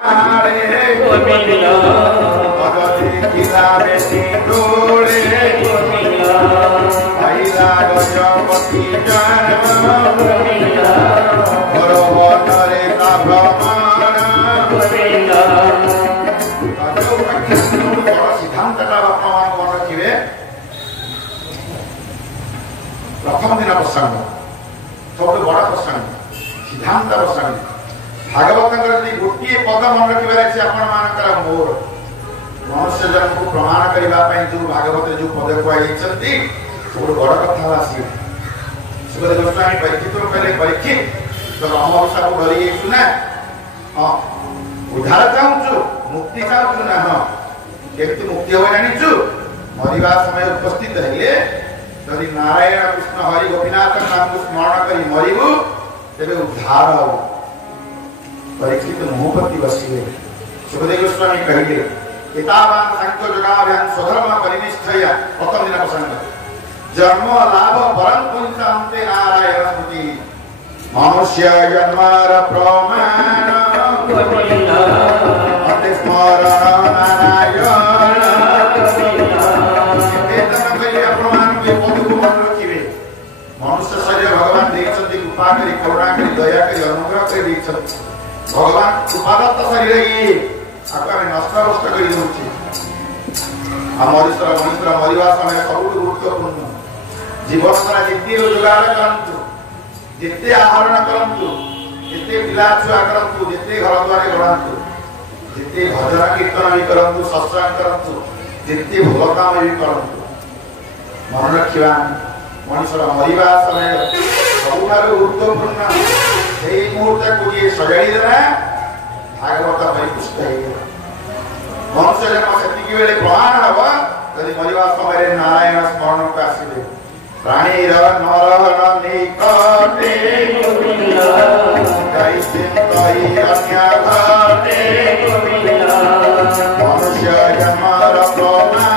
प्रथम दिन प्रसंग सब बड़ा प्रसंग सिद्धांत प्रसंग भागवत गोटे पद मन रखिबार मोर मनुष्य जन्म को प्रमाण करने जो भागवत जो पद कहते सब बड़ कथा सी सुखदेव गोस्वामी परीक्षित कहले परीक्षित तो अमावस्या को डरी ना हाँ उद्धार चाहूँ मुक्ति चाहूँ ना हाँ केमती मुक्ति हो जाचु मरवा समय उपस्थित है यदि नारायण कृष्ण हरि गोपीनाथ नाम को स्मरण कर मरबू तेरे उद्धार हो परीक्षित मुहपति बसिले सुखदेव गोस्वामी कहले एतावान सांख्य योगाभ्याम स्वधर्म परिनिष्ठया प्रथम दिन प्रसंग जन्म लाभ परम पुंसान्ते नारायण स्मृति मनुष्य जन्मार प्रमाण अति स्मरण नारायण मनुष्य शरीर भगवान देखते कृपा करी करुणा करी दया करी अनुग्रह कर भगवान कृपादत्त शरीर ये आम नष्ट कर मनुष्य मरवा समय सब गुरुत्वपूर्ण जीवन सारा जिते रोजगार करतु जिते आहरण करतु जिते पिला छुआ करतु जिते घर द्वार गढ़ातु जिते भजन कीर्तन भी करतु सत्संग करतु जिते भल काम भी करतु मन रखा मनुष्य मरवा समय सब गुरुत्वपूर्ण से मुहूर्त को ये सजाड़ी देना भागवत परिपुष्ट है मनुष्य जन्म से बेले प्रमाण हम यदि मरवा समय नारायण स्मरण को आसवे प्राणी नर निकटे मनुष्य जन्मर प्रमाण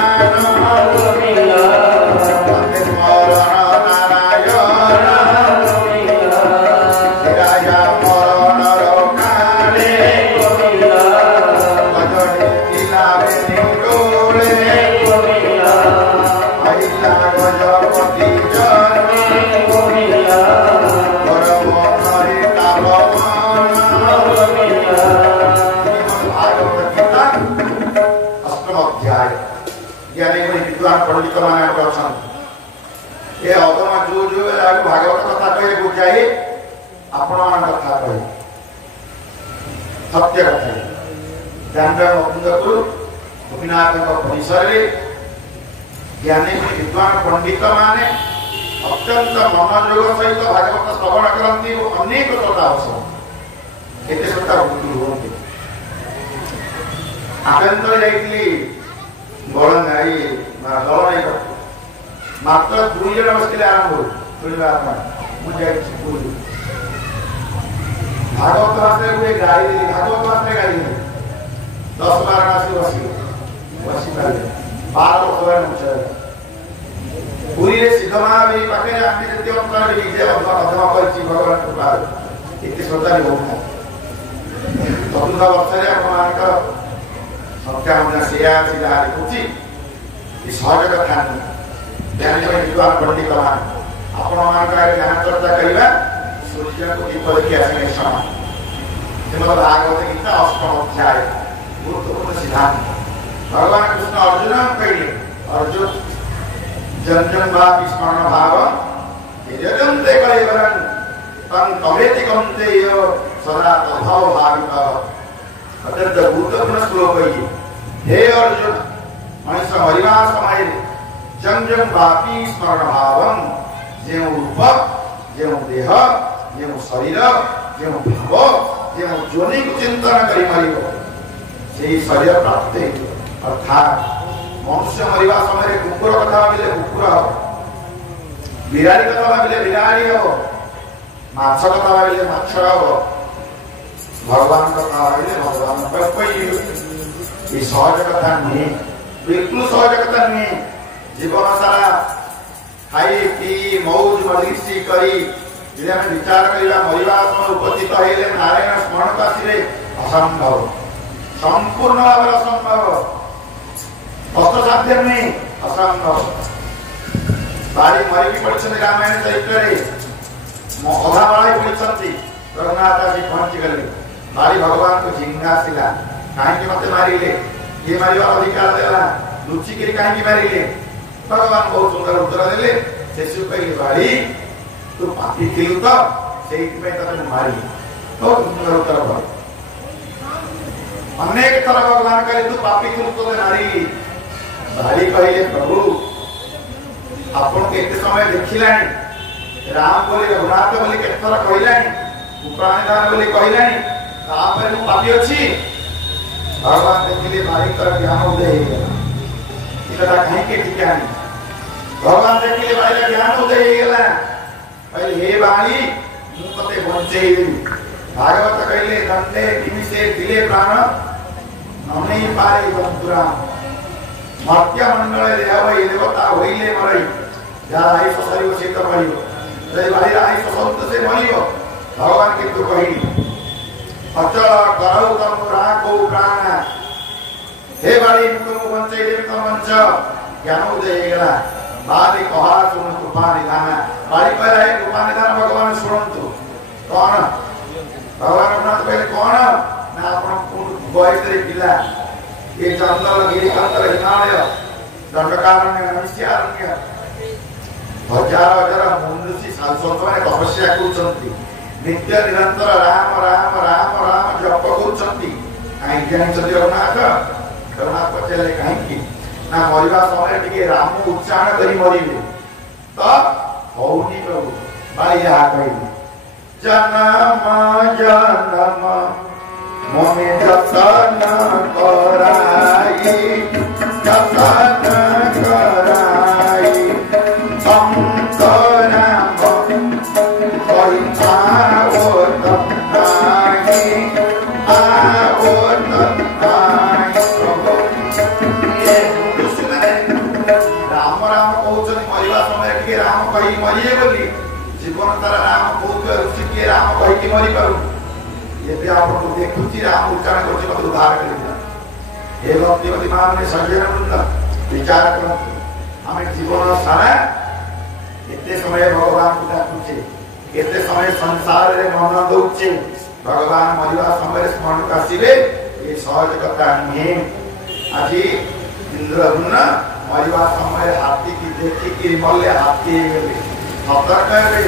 पंडित मान ये अदमा जो जो भागवत कथा कहे बुझाए आपण मान कथा कहे सत्य कथा जानवे मुकुंदपुर गोपीनाथ परिसर ज्ञानी विद्वान पंडित माने अत्यंत मनोयोग सहित भागवत श्रवण करती अनेक श्रोता अवसर एते श्रोता भक्ति होती आनंद जाइली गलंगाई दल नहीं मात्र 2 जन बसले आरंभ शुणा मुझे भागवत मास गाड़ी भागवत मास गाड़ी 10-12 आसी बसी पारे 12 वर्ष पूरी सिद्धमा भी पाखे आम जति अंतर विजय अधम कर भगवान कृपा इतनी श्रद्धा भी होता चतुर्थ वर्ष सत्या सेया लिखुची सहज कथा ज्ञानी विद्वान पंडित मान आपण ज्ञान चर्चा करवा सूर्य को विपरीत आसने समान श्रीमद भागवत गीता 8 अध्याय गुरुत्वपूर्ण सिद्धांत भगवान कृष्ण अर्जुन कहले अर्जुन जन जन स्मरण भाव यजन्ते कलेवरन तं तमेति कंतेय सदा तभाव भावित अत्यंत गुरुत्वपूर्ण श्लोक हे अर्जुन मनुष्य मरवा समय जम जम व्यापी स्मरण भाव जो रूप जो देह जो शरीर जो भाव जो जोनि को चिंतन कर मर से शरीर प्राप्त अर्थात मनुष्य मरवा समय कुकुर कथा भाविले कुकुर हम बिराड़ी कथा भाविले बिराड़ी हम माछ कथा भाविले माछ हम भगवान कथा भाविले भगवान सहज कथा नुहे बिल्कुल सहज कथा नुहे जीवन सारा खाई पी मौज मजलिसी करी विचार करवा मरवा समय उपस्थित नारायण स्मरण को आसवे असंभव संपूर्ण भाव असंभव कष्ट साध्य नहीं असंभव बाड़ी मरिकी पड़छन रामायण चरित्र अधा बाड़ी पड़छन रघुनाथ जी पहुंची गले बाड़ी भगवान को झिंगा सिला कहीं मत मारिले ये मारिवा अधिकार देला लुचिकिरी कहीं मारिले भगवान बहुत सुंदर उत्तर देले शेषु कहले बाड़ी तू पापी थिलु तो सेइति पे तने मारी बहुत सुंदर उत्तर भल अनेक थर भगवान कहले तू पापी थिलु तो मारी बाड़ी कहले प्रभु आपण के एते समय देखिलानी राम बोली रघुनाथ बोली केथर कहलानी प्राणदान बोली कहलानी तापर मु पापी अछि भगवान देखिले बाड़ी तर ज्ञान उदय हे गेला इकटा कहीं के ठिकानी भगवान देखिले बाड़ी का ज्ञान उदय हे गेला पहले हे बाड़ी मु कते बंचेई भागवत कहले दंडे निमिषे दिले प्राण ननै पारे बंतुरा मर्त्य मंडल देवई देवता होइले मरई जा आई ससरियो चित्त मरियो जय बाड़ी आई ससंत से मरियो भगवान किंतु कही अचल करौ तम राखो प्राण हे बाड़ी तुम बंचै देव तम बंच ज्ञान उदय गेला बाड़ी कहा सुन कृपा निधान बाड़ी कहला हे कृपा निधान भगवान सुनंतु कौन भगवान अपना तो पहले कौन ना आपण गोयत्री पिला ये जंगल गिरिकंतर हिमालय दंडकारण्य नैष्यारण्य हजार हजार मुनिषि संत माने तपस्या करूछंती नित्य निरंतर राम राम राम राम जप करूछंती काई जानिछंती रघुनाथ पचले काई ना मरिबा समय टिके राम उच्चारण करी मरिबे तो होउनी प्रभु बाई या कहि जन्म जन्म मोमे जतन कराई जतन कराई जीवन तारा राम बहुत ऋषि के राम कही कि मरी पारू ये भी आप लोग देखुची राम उच्चारण करछि मत उद्धार करिला हे भक्तिवती माने संजय वृंद विचार करो हमें जीवन सारा एते समय भगवान को डाकुचे एते समय संसार रे मन दउचे भगवान मरिवा समय स्मरण कासिबे ये सहज कथा नहीं आज इंद्रधुना मरिवा समय हाथी की देखि कि मल्ले हाथी गेले सतर्क है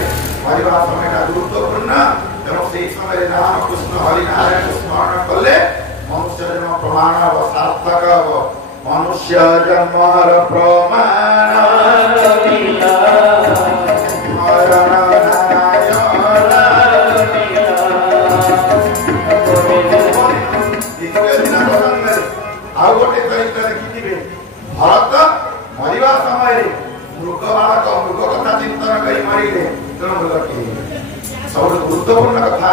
मरिवा समय का गुरुत्वपूर्ण तेणु से समय नाम कृष्ण हरि नारायण स्मरण कले मनुष्य जन्म प्रमाण सार्थक मनुष्य जन्म प्रमाण आउ गोटे चरित्र देखिथिबे भरत मरिवा समय मृग बालक मृग कथा चिंतन करी मरिले तेणु मृग किए सब गुरुत्वपूर्ण कथा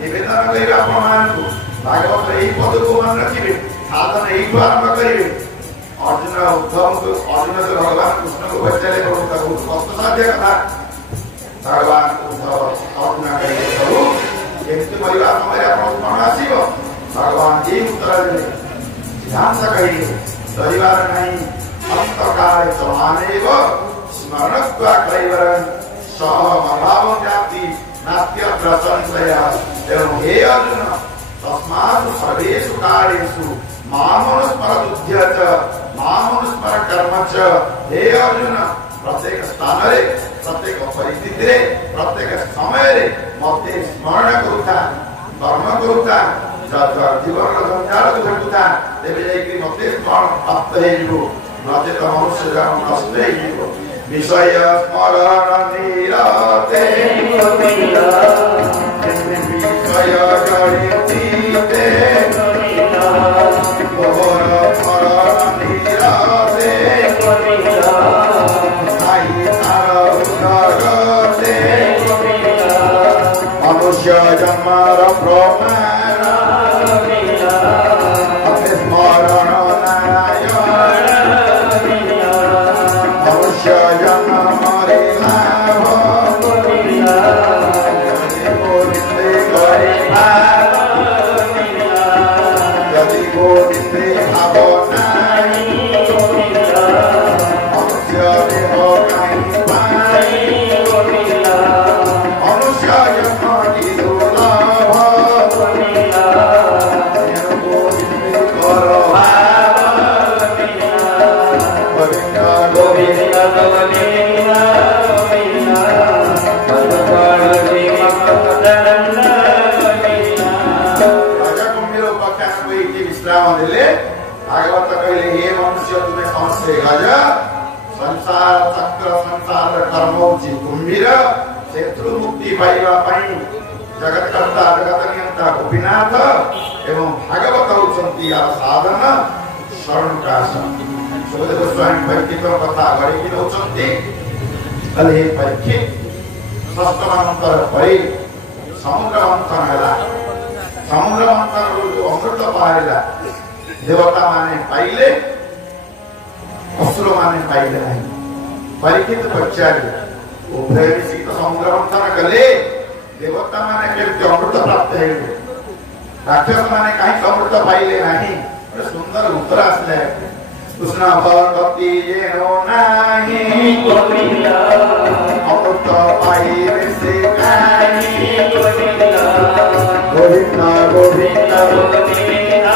निवेदन करेंगे आपण मानकु भागवत एही पद को मन रखिबे साधन एही को आरंभ करिवे अर्जुन उद्धव को अर्जुन से भगवान कृष्ण को बचाले बहुत कष्ट साध्य कथा भगवान उद्धव अर्जुन कहे प्रभु एमती मरिवा समय आपण स्मरण आसीबो भगवान जी उत्तर देले ध्यान से कहिए परिवार नहीं अंतकाल समानेव स्मरणत्वा कैवरं सहमभाव व्याप्ति नाट्य प्रसंशया तेणु हे अर्जुन तस्मात् सर्वेषु कालेषु मामनुस्मरदुद्यत मामनुस्मर कर्म च हे अर्जुन प्रत्येक स्थान रे प्रत्येक परिस्थिति रे प्रत्येक समय रे मते स्मरण करूता कर्म करूता जब जीवन संसार को घटुता तेबे जाई मते स्मरण प्राप्त हे जीवो नचेत मनुष्य जन्म नष्ट हे जीवो विषय स्मरण निरते विषय गणिते भोर स्मरण निरते साई सार उदरते मनुष्य जन्म प्रमाण स्मरण यदि विश्राम देले भागवत कहले हे मनुष्य तुम्हें समस्या गज संसार चक्र संसार कर्म होची कुंभीर शत्रु मुक्ति पाइबा पई जगत कर्ता जगत नियंता गोपीनाथ एवं भागवत होचंती आ साधन शरण काश सुखदेव गोस्वामी परीक्षित कथा गरे कि होचंती कले परीक्षित सस्तमानंतर परे समुद्र मंथन हैला समुद्र मंथन जो अमृत पाइला देवता माने पाइले असुर माने पाइले नहीं परीक्षित पचारे उभय मिसिक समुद्र मंथन कले देवता माने केमति अमृत प्राप्त हेले राक्षस माने काई अमृत पाइले नहीं सुंदर उत्तर आसले कृष्ण भक्ति जेनो नाही गोविंदा अमृत पाइले से नाही गोविंदा गोविंदा गोविंदा गोविंदा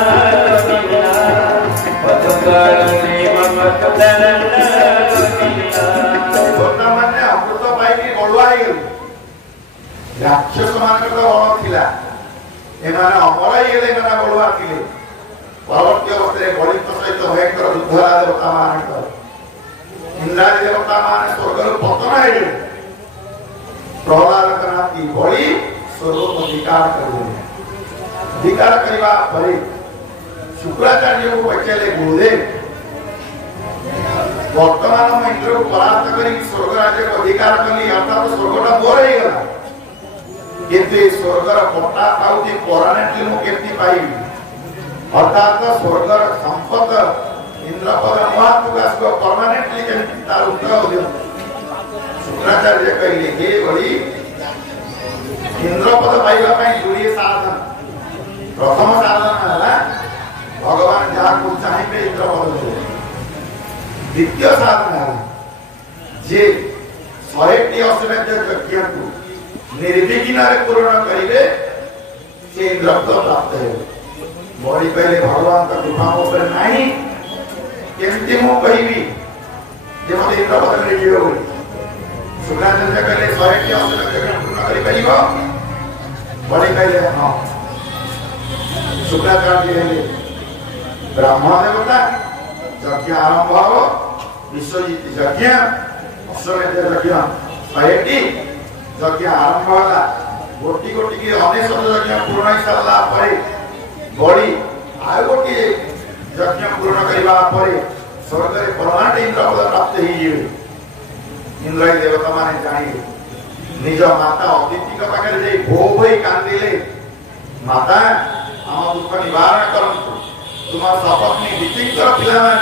पदगणे ममक दरना गोविंदा माने अमृत पाइले बळुआई राक्षस मानकर तो बड़ थिला एमाने अमर हेले एमाने बळुआ थिले परवर्ती अवस्था बलिक सहित भयंकर युद्ध देवता मानकर इंद्रादी देवता माने स्वर्ग पतन हेले प्रहलाद का नाती बलि स्वर्ग को अधिकार कर अधिकार करवा परे शुक्राचार्य को बचेले गुरुदेव वर्तमान में इंद्र को परास्त करी स्वर्ग राज्य को अधिकार कली अर्थात स्वर्गटा मोर हे गला किंतु स्वर्गर पट्टा पाउती परमानेंटली मु केमती पाइबी अर्थात स्वर्गर संपद इंद्रपद महात्मक परमानेंटली केमती तार उत्तर दियो शुक्राचार्य कहले हे बड़ी इंद्रपद पाइबा पई दुरिये साधन प्रथम साधन हला भगवान जहा को चाहिए इंद्रपद देबे द्वितीय साधन हला जे 100टी अश्वमेध यज्ञ को निर्विघ्न पूर्ण करिवे से इंद्रपद प्राप्त है बड़ी पहले भगवान का कृपा ऊपर नहीं केमती मु कहबी जे मते इंद्रपद मिल जियो बोली शुक्राचार्य कहले 100टी अश्वमेध यज्ञ पूर्ण करि परिबो बड़ी पहले हां शुक्राचार्य कहले ब्राह्मण देवता यज्ञ आरंभ हो विश्वजित यज्ञ अश्वमेध यज्ञ 100टी यज्ञ आरंभ होला गोटी गोटी की अनेक यज्ञ पूर्ण हो सारा परे बड़ी आ गोटी यज्ञ पूर्ण करबा परे स्वर्ग रे परमानेंट इंद्रपद प्राप्त ही जेबे इंद्र देवता माने जानिए निज माता अदिति का पाखे जे भो भई कांदिले माता हम दुख निवारण करंतु तुम सपत्नी विचित्र पिलामान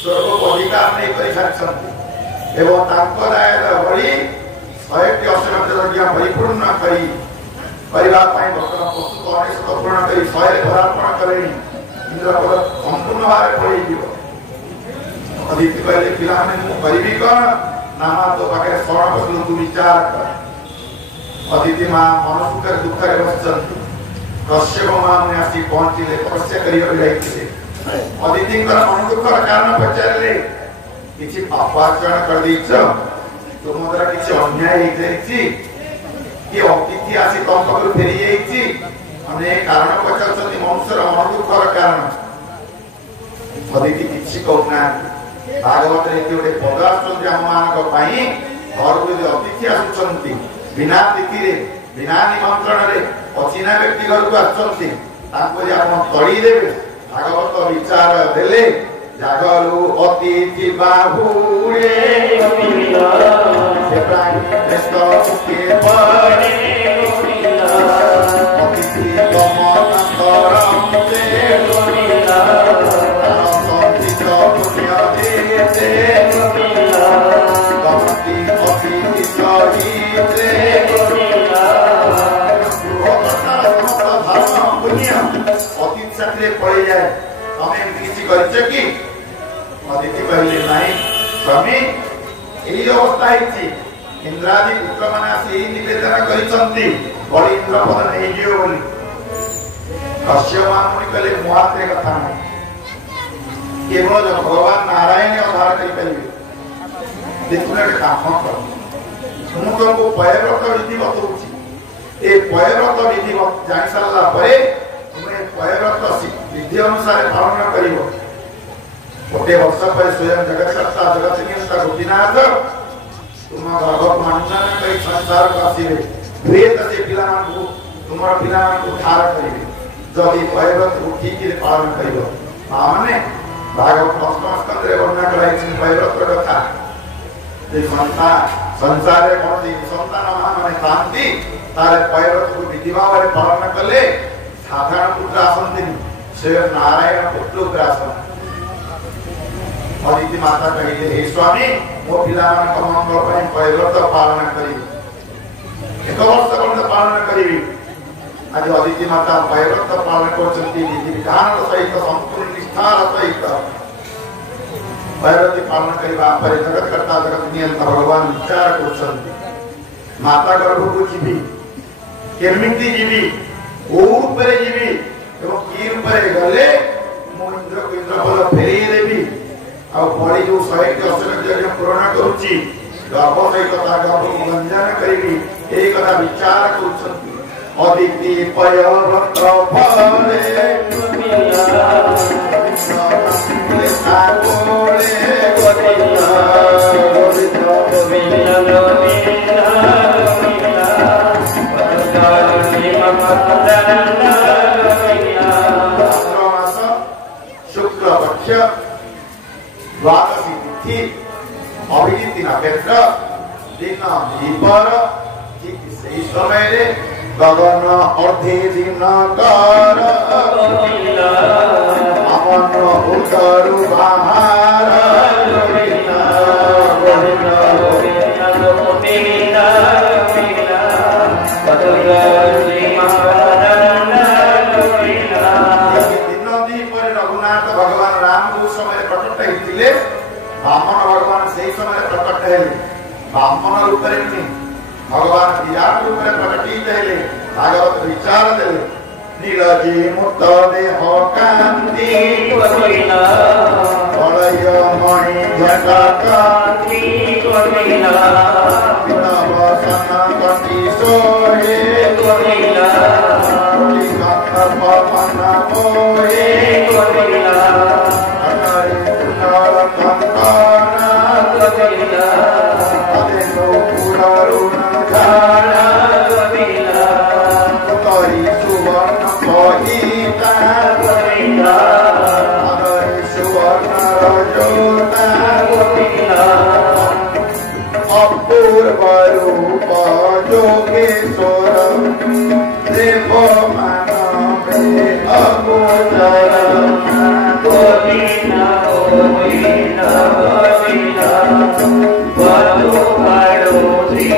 स्वर्ग को अधिकार नहीं करि सकछंती एवं तांको दायद बड़ी 100टी अश्वमेध यज्ञ परिपूर्ण करी परिवार पाई वर्तमान प्रस्तुत अनेक पूर्ण करी 100 धरार्पण करे इंद्रपद संपूर्ण भावे पड़ी जीव अदिति कहले पिलाने मु परिबी कोन नामा तो पाखे शरण बसलु तू विचार कर अदिति मां मन सुख दुख रे बसचंती कश्यप मां ने आसी पहुंचले तपस्या करियो जाईते अदिति कर मन दुख कारण पचारले किछि पापाचरण कर दीछ तुम द्वारा किसी अन्याय हेछि कि अतिथि आसी तुम पाखु फेरी जाईछि अनेक कारण पचारछथि मनुष्यर मन दुखर कारण अदिति किछि कहना भागवत रे गोटे पद आछथि हम मानक पई घर को अतिथि आछथि बिना तिथि रे बिना निमंत्रण रे अचिना व्यक्ति घर को आछथि ताको जे आपण तड़ी देबे भागवत विचार देले जागलु अतिथि बाहुरे गोविंदा से प्राणी व्यस्त के परे गोविंदा अतिथि गमनंतरम ते गोविंदा संचित पुण्य देते गोविंदा भक्ति अतिथि सहिते गोविंदा धर्म पुण्य अतिथि साथे पड़ जाए हमें किसी करछ की अदिति कहले नहीं स्वामी एई अवस्था हिची इंद्रादि पुत्र माने आसी निवेदन करिसंती बड़ी इंद्रपद नहीं जियो बोली कश्यप मुनि कहले मुहाते कथा नहीं केवल भगवान नारायण उद्धार करि परिबे देखुने काम कर मु तुमको पयव्रत विधि बतौछि ए पयव्रत विधि जानि सारला परे तुमे पयव्रत विधि अनुसार पालन करिवो गोटे वर्ष पर स्वयं जगतकर्ता जगत नियंता गोपीनाथ तुम गर्भ मंडन कई संसार को आसीबे प्रेत से पिला को तुम पिला को उद्धार करिवे जदि पैव्रत को ठीक रे पालन करिवो माने भागवत अष्टम स्कंद रे वर्णना कराई छै पैव्रत कथा जे संसार रे कोन संतान माने शांति तारे पैव्रत को विधि भाव रे पालन कले साधारण पुत्र आसंति से नारायण पुत्र आसन अदिति माता कहिले हे स्वामी मो पिला मान को मंगल पय पैव्रत पालन करी एक वर्ष पर्यंत पालन करी आज अदिति माता पैव्रत पालन करछंती विधि विधान सहित संपूर्ण निष्ठार सहित पैव्रत पालन करिबा पर जगत कर्ता जगत नियंता भगवान विचार करछंती माता गर्भ को जीवी केमिति जीवी ओ ऊपर जीवी तो की ऊपर गले मो इंद्र को इंद्र बल फेरी देवी आ बड़ी जो 100 के अवसर जे पूर्ण करूची गर्भ सहित ता गर्भ को गंजन करिवी एई कथा विचार करूछंती अदिति पैव्रत फले मिला सागोले गोविंदा गोविंदा शुक्ल पक्ष द्वादशी तिथि अभिजित नक्षत्र दिन द्विपर ठीक सही समय रे गगन अर्धे दिनकर अमन उदरु बाहर रघुनाथ भगवान राम जो समय प्रकट होते ब्राह्मण भगवान से समय प्रकट है ब्राह्मण रूप भगवान विराट रूप प्रकट होते भागवत विचार देले नीलजी मुक्त देह कांति बलय मणि झटकांति पितवसन कटी सोहे पवन मोहे अनरि कुशल कंकण अदेनो पुररुण झाड़ तोरी सुवर्ण सहिता अनरि सुवर्ण रजोता अपूर्व रूप जोगेश्वर देव मानवे अगोचर गोविंदा गोविंदा गोविंदा बड़ो बड़ो श्री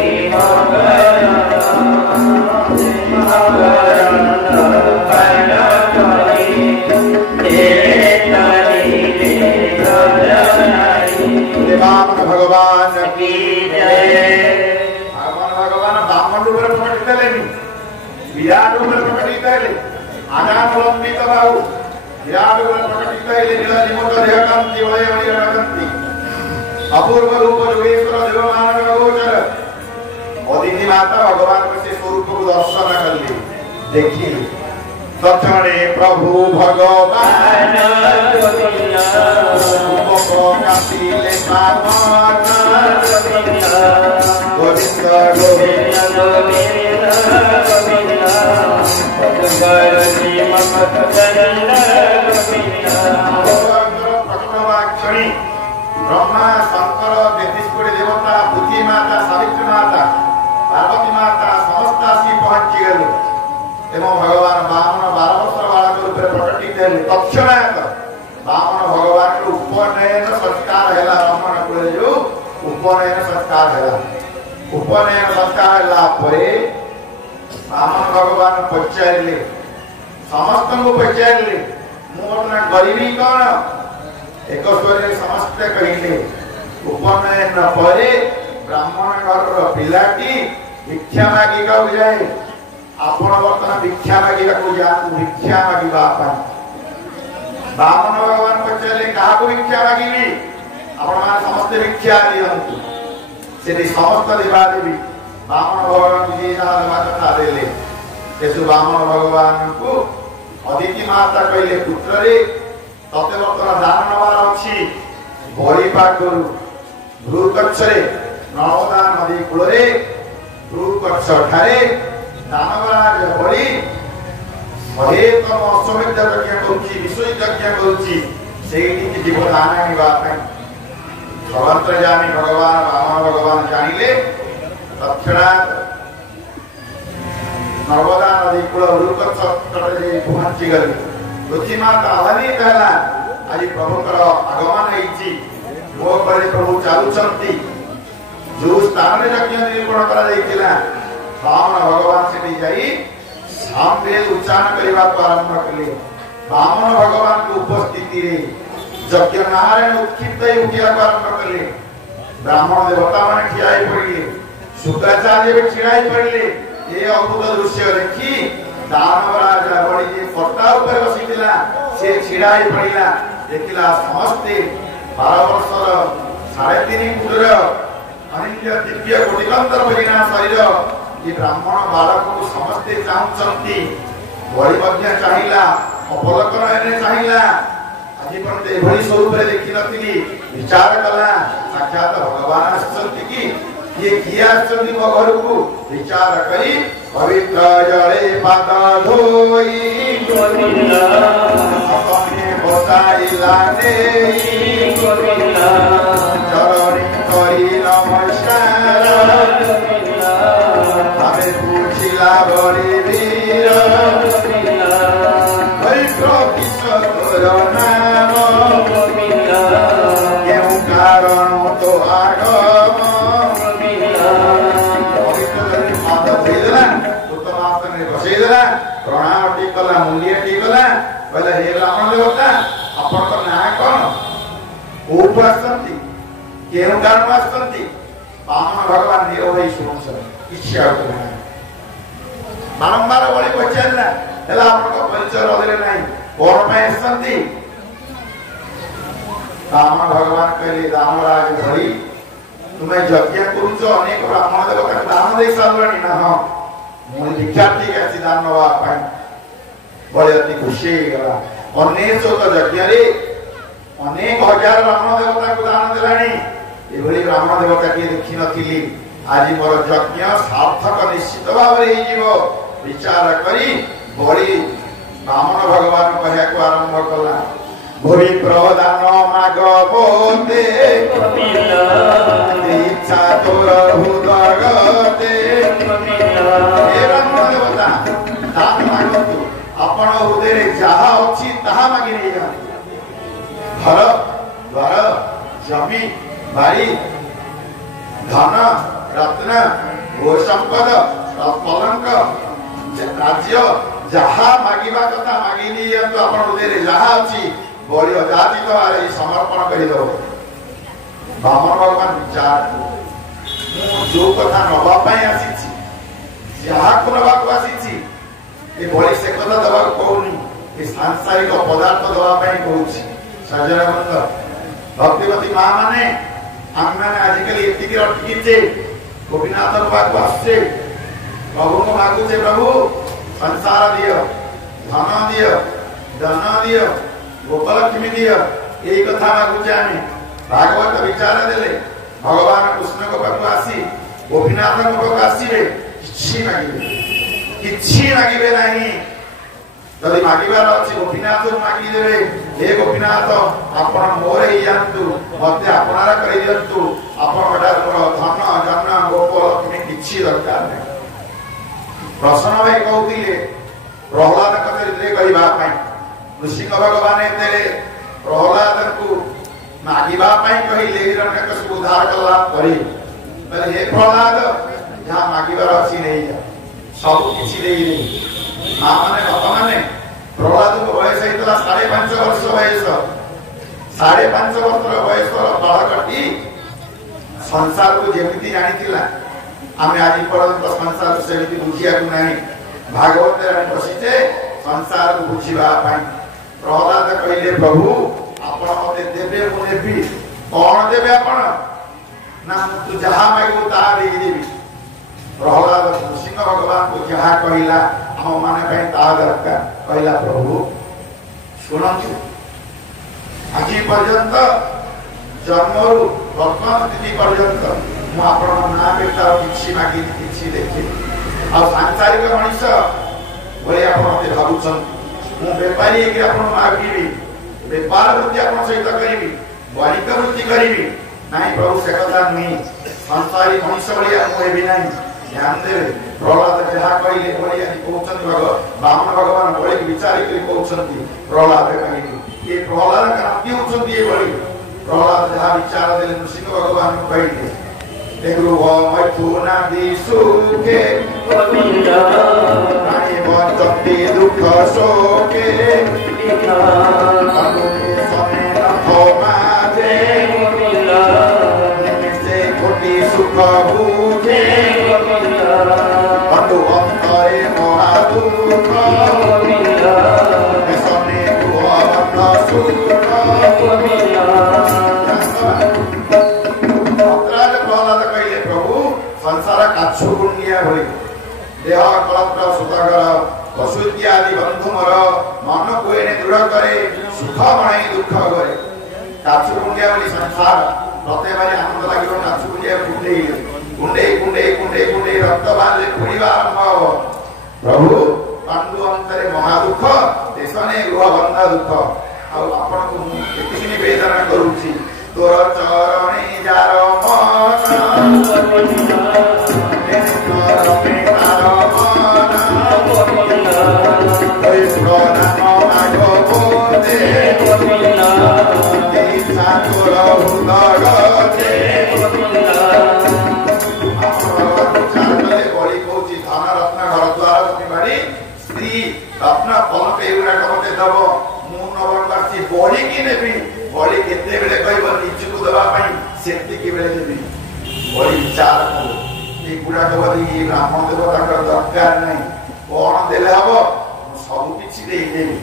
भगवान की जय भगवान ब्राह्मण रूप प्रकट होते विराट रूप प्रकट होते आगामलंबित बाहु विराट रूप प्रकट होते नीलनिमुक्त देह कांति वलय मणि कांति अपूर्व रूप योगेश्वर देव मानव गोचर अदिति माता भगवान के से स्वरूप को दर्शन करली देखी दक्षिणे प्रभु भगवान कापिले पावन गोविंद गोविंद गोविंद गोविंद ब्रह्मा शंकर 33 कोटी देवता पृथ्वी माता सावित्री माता पार्वती माता समस्त आसी पहुंची गले एवं भगवान बामन 12 वर्ष बालक रूप प्रकटित हेले तत्क्षणात बामन भगवान को उपनयन संस्कार हैला ब्राह्मण कुले जो उपनयन संस्कार हैला उपनयन संस्कार हैला परे बामन भगवान पचारिले समस्त को पचारिले मोरना गरीबी कोन एक स्वर समस्त कहिले उपनयन परे ब्राह्मण घर पिलाटी भिक्षा मागी का जाए आपण वर्तमान भिक्षा मागी को जातु भिक्षा मागी बापा ब्राह्मण भगवान पचारे कहा को भिक्षा मागी आपण मान समस्त भिक्षा दियंतु सेठी समस्त देवा देवी ब्राह्मण भगवान जी जान माता देले तेसु ब्राह्मण भगवान को अदिति माता कहले पुत्र रे तते बर्तमान दान नवार अछि बड़ी पाखरु भ्रूकक्ष रे नर्मदा नदी कूल रे भ्रूकक्ष ठारे दानवराज बड़ी महेतम अश्वमेध यज्ञ करुछि विश्व यज्ञ करुछि सेठी जीव दान आनिबा पई सर्वंतर्यामी भगवान वामन भगवान जानिले तत्क्षणात् नर्मदा नदी कूल भ्रूकक्ष तटे पहुंची गले पृथ्वी माता अवनीत है आज प्रभुकर आगमन होती मो पर प्रभु चलुंट जो स्थान में यज्ञ निरूपण कर भगवान से सामवेद उच्चारण करने को आरंभ कले बामन भगवान की उपस्थिति यज्ञ नारायण उत्क्षिप्त उठा को आरंभ कले ब्राह्मण देवता मान ठिया पड़े शुक्राचार्य भी छिड़ा पड़े ये अद्भुत दृश्य देखी दानवराज बड़ी जे पट्टा ऊपर बसिथिला से छिड़ाई पड़िला देखिला समस्ते 12 वर्षर 3.5 फुटर अनिंद्य दिव्य कोटिकंतर भजिना शरीर ये ब्राह्मण बालक को समस्ते चाहूचंती बड़ी मध्य चाहिला अपलकन एने चाहिला आजि परते एभली स्वरूप रे देखि नथिली विचार कला साक्षात भगवान आसंति की ये किया आसंति मो घर को विचार करी पवित्र जले पाद धोई गोविंदा अपने बसाइला ने गोविंदा चरणी करी नमस्कार गोविंदा हमें पूछिला बड़ी वीर गोविंदा पवित्र किशोर नाम गोविंदा केउ कारण तो आगम गोविंदा प्रणाम टी कला मुंडिया टी कला बोले हे ब्राह्मण देवता आपन ना कोन ऊपर आसंती केउ कारण आसंती बामन भगवान निरवय सुनस इच्छा को बारंबार बोली पछारला हला आपन परिचय रदले नाही कोन में आसंती बामन भगवान कहले दानवराज भई तुम्हें यज्ञ करूछ अनेक ब्राह्मण देवता दान दे सारणी ना हां मोर विख्याति के सिद्धांत नवा पाई बड़े अति खुशी गला अनेक तो यज्ञ रे अनेक हजार ब्राह्मण देवता को दान देलानी एभली ब्राह्मण देवता के देखि नथिली आज मोर यज्ञ सार्थक निश्चित भाव रे जीवो विचार करी बड़ी ब्राह्मण भगवान कहया को आरंभ कला भूरि प्रदान मागबोते कपिला इच्छा तोर हुदगते कपिला हे ब्राह्मण देवता दान मागतु आपण हृदय रे जहा अछि ताहा मागि नै जा घर द्वार जमी बारी धन रत्न भो संपद पलंक राज्य जहा मागिबा कथा मागि नै तो आपण हृदय रे जहा अछि बड़ी जाति द्वारा समर्पण कर दो बामन भगवान विचार जो कथा नवाई आसी जहाँ को नवाक आसी ये बड़ी से कथा दवा कहूनी ये सांसारिक पदार्थ दवाई कहूँ सजन बंद भक्तिवती माँ माने आम मैंने आजिकल ये अटकीचे गोपीनाथ पाक आसचे प्रभु को मागुचे प्रभु संसार दियो धन दियो धन दियो गोपालक्ष्मी दियो यही कथा मागुचे आम भागवत विचार देले भगवान कृष्ण को पाक आसी गोपीनाथ को पाक आसीबे किछि मागिबे नाही जदि मागिबार अछि गोपीनाथ मागि देबे हे गोपीनाथ आपण मोर ही जानतु मते आपनारा करि दियंतु आपण कटा धन जन गोपालक्ष्मी किछि दरकार नाही प्रसन्न भाई कहउतिले प्रहलाद कते कहिबा पई ऋषि भगवान एतेले प्रहलाद को मागिबा पई कहिले हिरण्यकशिपु उद्धार कला परी पर हे प्रहलाद जहां मागिबार अछि नै जा सब किछि देई नै मां माने बापा माने प्रहलाद को बयस हेतला 5.5 वर्ष बयस 5.5 वर्ष बयस बालकटी संसार को जेमिति जानितिला आमे आज पर्यंत संसार से बुझिया को नाही भागवत रे बसिते संसार को बुझिबा पई प्रहलाद कहिले प्रभु आपण मते देबे मु देबी कोन देबे आपण ना तू जहां मागो ता दे देबी प्रहलाद नृसिंह भगवान को जहाँ कहला हम माने दरकार कहला प्रभु शुणु आज पर्यंत जन्मरू वर्तमान स्थिति पर्यंत मुझे ना बेटा कि मागे कि देखी सांसारिक मनीष भाई आप भावुं मु बेपारी मागि बेपार वृत्ति आप सहित करी बालिका वृत्ति करी ना प्रभु से कथा नुहे संसारी मनीष भाया मुझे ना ध्यान देवे प्रहलाद जहाँ कहले कहते बामन भगवान बड़े विचारिक कहते प्रहलाद कहीं ये प्रहलाद नाती होती प्रहलाद जहाँ विचार दे नृसिंह भगवान को कहते सुखे दुख शोके सुख बुझे बंधु अंतरे महादुख सने प्रहलाद कहले प्रभु संसार काछु गुंडिया भली देह कलत्र सुतगर पशु इत्यादि बंधु मोर मन को दृढ़ करे सुख बणाई दुख करे काछु गुंडिया भली संसार प्रत्येक बारी आनंद लगे काछु गुंडिया कुंडे कुंडे कुंडे कुंडे कुंडे रक्त बांधे खुड़ीवा आरंभ प्रभु पांडु अंतरे महादुख देशने गृह बंधा दुख आपण को निवेदन करुछि तोर चरणे जार रत्न कौन कईगुड़ाक मत दब मुझे बड़ी कि नेबी बड़ी केते बेले कहब निजक देवाई से देवी बड़ी विचार गुड़ाक बोली ब्राह्मण देवता दरकार नहीं कौन देले हम सबकि देदेवी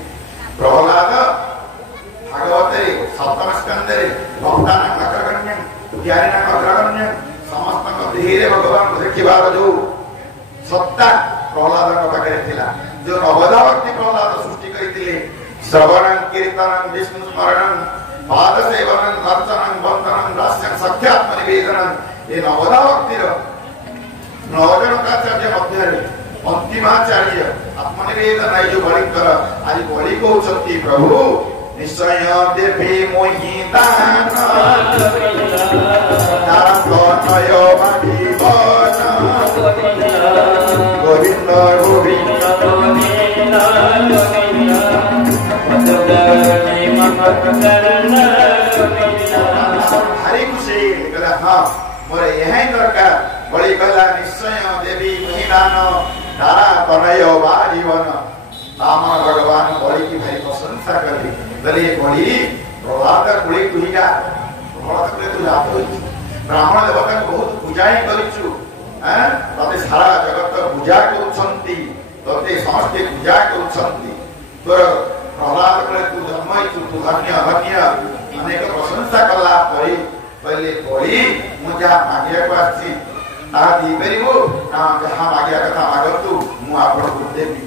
प्रहलाद भागवत सप्तम स्कंदे भक्तानां अग्रगण्यं ज्ञानिनां अग्रगण्यं समस्त देहरे भगवान को देखिबार जो सत्ता प्रहलाद पाखे थिला जो नवधा भक्ति प्रहलाद सृष्टि करते श्रवणं कीर्तनं विष्णु स्मरणं पाद सेवनं अर्चनं वंदनं दास्यं सख्यात्म निवेदनं ये नवधा भक्तिर नवजनकाचार्य मध्य अंतिमाचार्य आत्मनिवेदन जो बलिकर आज बलि कहते प्रभु निश्चय देवी मोहि दान गोविंद गोविंद हरि खुशी हाँ मोर यही दरकार बड़ी कहला निश्चय देवी महिदान तारा तनय बा जीवन बामन भगवान बड़ी की भाई प्रशंसा करी बड़ी प्रहलाद कुड़ी तुहिगा प्रहलाद कुड़ी तू जात ब्राह्मण देवता को बहुत पूजा ही करिछु तते सारा जगत पूजा करुछंती तते समस्त पूजा करुछंती तोर प्रहलाद कुड़ी तू जन्म तू धन्य धन्य अनेक प्रशंसा कला परी पहले बड़ी मुझा मागिया को आसी ता दी परिबो ना जहां मागिया कथा मागतु मु आपण को देबी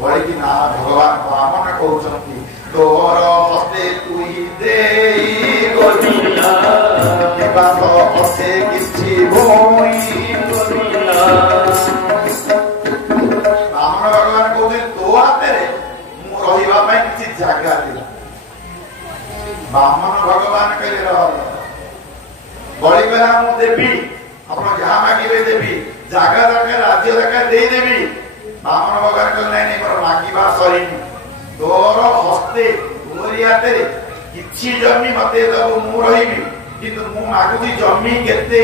बड़ी की ना भगवान बामन कहउछंती तोर हस्ते तुई देई गोविंदा के बात हस्ते किछि भोई गोविंदा बामन भगवान कहउछे तो हाते रे मु रहिबा पई किछि जागा दे बामन भगवान कहले रह बड़ी कहला मु देबी अपन जहाँ मागिबे देवी जागा दरकार राज्य दरकार दे देवी बामन भगवान कहले नहीं मोर मागिबा सरीनी तोर हस्ते मोरी हाते किछि जमी मते दबु मु रहिबी किंतु मु मागुची जमी केते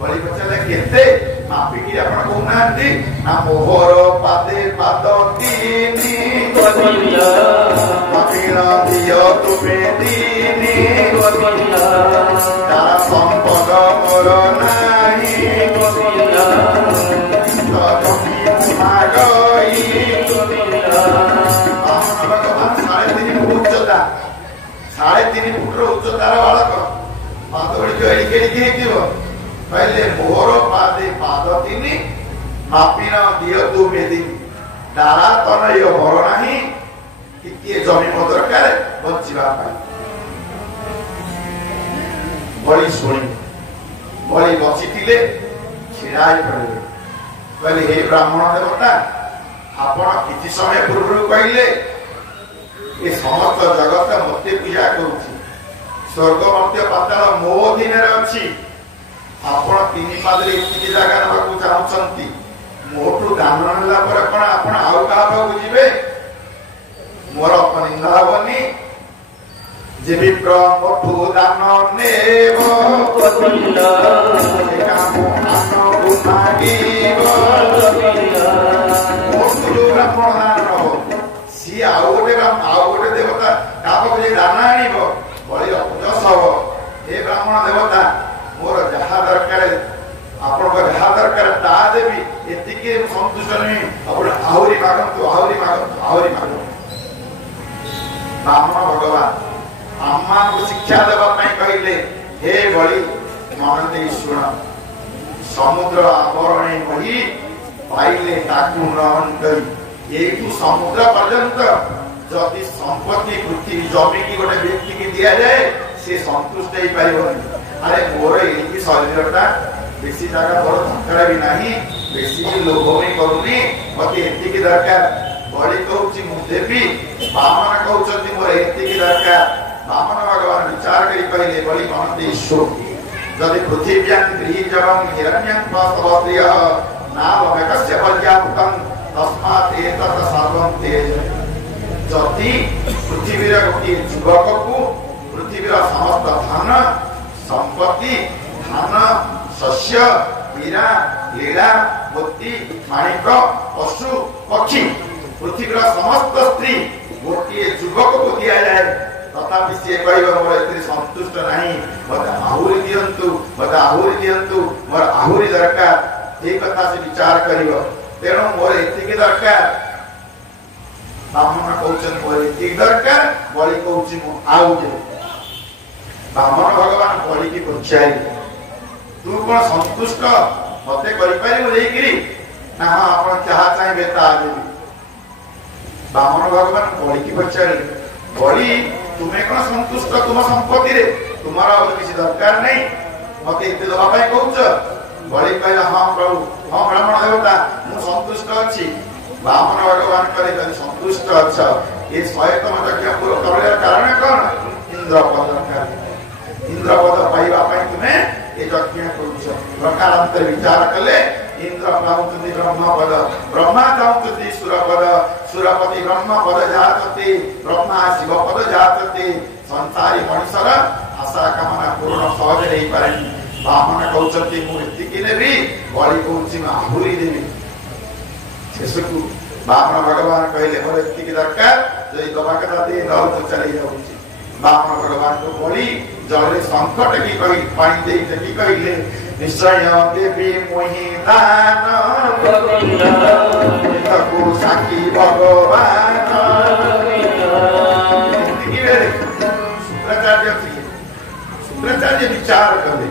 बड़ी पचले केते मापिकी आपण कहउनांती ना मोहर पादे पाद तीनी गोविंदा मापिना दियो तुमे दीनी गोविंदा तारा संपद मोर नाही गोविंदा तजमी मागई गोविंदा भगवान 3.5 फुट उच्चता 3.5 फुट उच्चतार बालक पाद गुड़ी केड़ी केड़ी पहले मोर पादे पाद तीनी मापिन दियतु मेदी डारा तनय भर नाही टिके जमी मो दरकार बचिबा पाई बड़ी सुनी बड़ी बचिथिले छिड़ाई पड़े कहले हे ब्राह्मण देवता आपण किछि समय पूर्व कहले ये समस्त जगत मते पूजा करूछि स्वर्ग मर्त्य पाताल मो अधीन अच्छी आपण तीन पादरे एति जागा नबाकू चाहुचंती मोटू दान नेला पर कोन आपण आउ का पाकू जिवे मोर अपनिंदा हबनी जे विप्र मोटू दान नेव पतिल एकामो आनो गुनागीव मोटू ब्राह्मण दान हो सी आउ गोटे देवता का पाकू जे दान आनिबो बड़ी अपजस हो हे ब्राह्मण देवता मोर जहा दरकार आपण जहा दरकार ता देवी एतिके संतुष्ट नहीं आपण आहुरी मागंतु आहुरी मागंतु आहुरी मागंतु ब्राह्मण भगवान अम्मा को शिक्षा देवा पई कहिले हे बड़ी मन दे सुण समुद्र आवरणे वही पाइले ताकू नहन करी एतु समुद्र पर्यंत जदि संपत्ति पृथ्वी जमी की गोटे व्यक्ति की दिया जाए से संतुष्ट हो पारिबनी अरे मोर एकी शरीरटा बेसी जगह बड़ धक्का भी नहीं बेसी भी लोभ भी करूनी मते एतिकी दरकार बड़ी कहूची मु देवी बामन कहउचंती मोर एतिकी दरकार बामन भगवान विचार करी कहले बड़ी मनते ईश्वर जदि पृथ्व्यां गृहीजवं हिरण्यं प्रस्तवत्रिय नाभकस्य पर्याप्तं तस्मात् एतत् सर्वं तेज जदि पृथ्वीर गोटे युवक को पृथ्वीर समस्त धन संपत्ति धान शस्य हीरा लीला मोती माणिक पशु पक्षी पृथ्वीर समस्त स्त्री गोटे युवक को दिया जाए तथापि सी कह संतुष्ट नहीं मत आहुरी दिंतु मत आहुरी दिंतु मोर आहुरी दरकार ये कथा से विचार कर तेणु मोर एतिकी दरकार ब्राह्मण कहउछन मोर एतिकी दरकार बड़ी कहउछि मु आउ दे ब्राह्मण भगवान बड़ी की पचारि तू कोन संतुष्ट मते करि पारि लेकिरी ना आपण चाहा चाहिए ता देबी ब्राह्मण भगवान बड़ी की पचारि बड़ी तुम्हें कोन संतुष्ट तुम संपत्ति रे तुम्हारा और किसी दरकार नहीं मते इते दबा पाई कहउछ बड़ी कहला हां प्रभु हां ब्राह्मण देवता मु संतुष्ट अछि ब्राह्मण भगवान करे जदि संतुष्ट अच्छा ये स्वयं यज्ञ पूरा करले कारण कोन इंद्रपद इंद्रपद पाइबा पई तुम्हें ये यज्ञ करूछ प्रकारांतर विचार कले इंद्र प्राहुति ब्रह्मपद ब्रह्मा प्राहुति सुरपद सुरपति ब्रह्मपद जातते ब्रह्मा शिवपद जातते संसारी मनुष्यर आशा कामना पूर्ण सहज नहीं पारे ब्राह्मण कहउचंती मु एतिकी नेबी बड़ी कहउछि आहुरी देबी शेषकु ब्राह्मण भगवान कहले मोर एतिकी दरकार जई दबा कथा दे नल तो चली जाउछि ब्राह्मण भगवान को बड़ी जले संकट की कही पानी दे की कहले निश्चय देवी मोहि दान तको साकी भगवान शुक्राचार्य विचार कले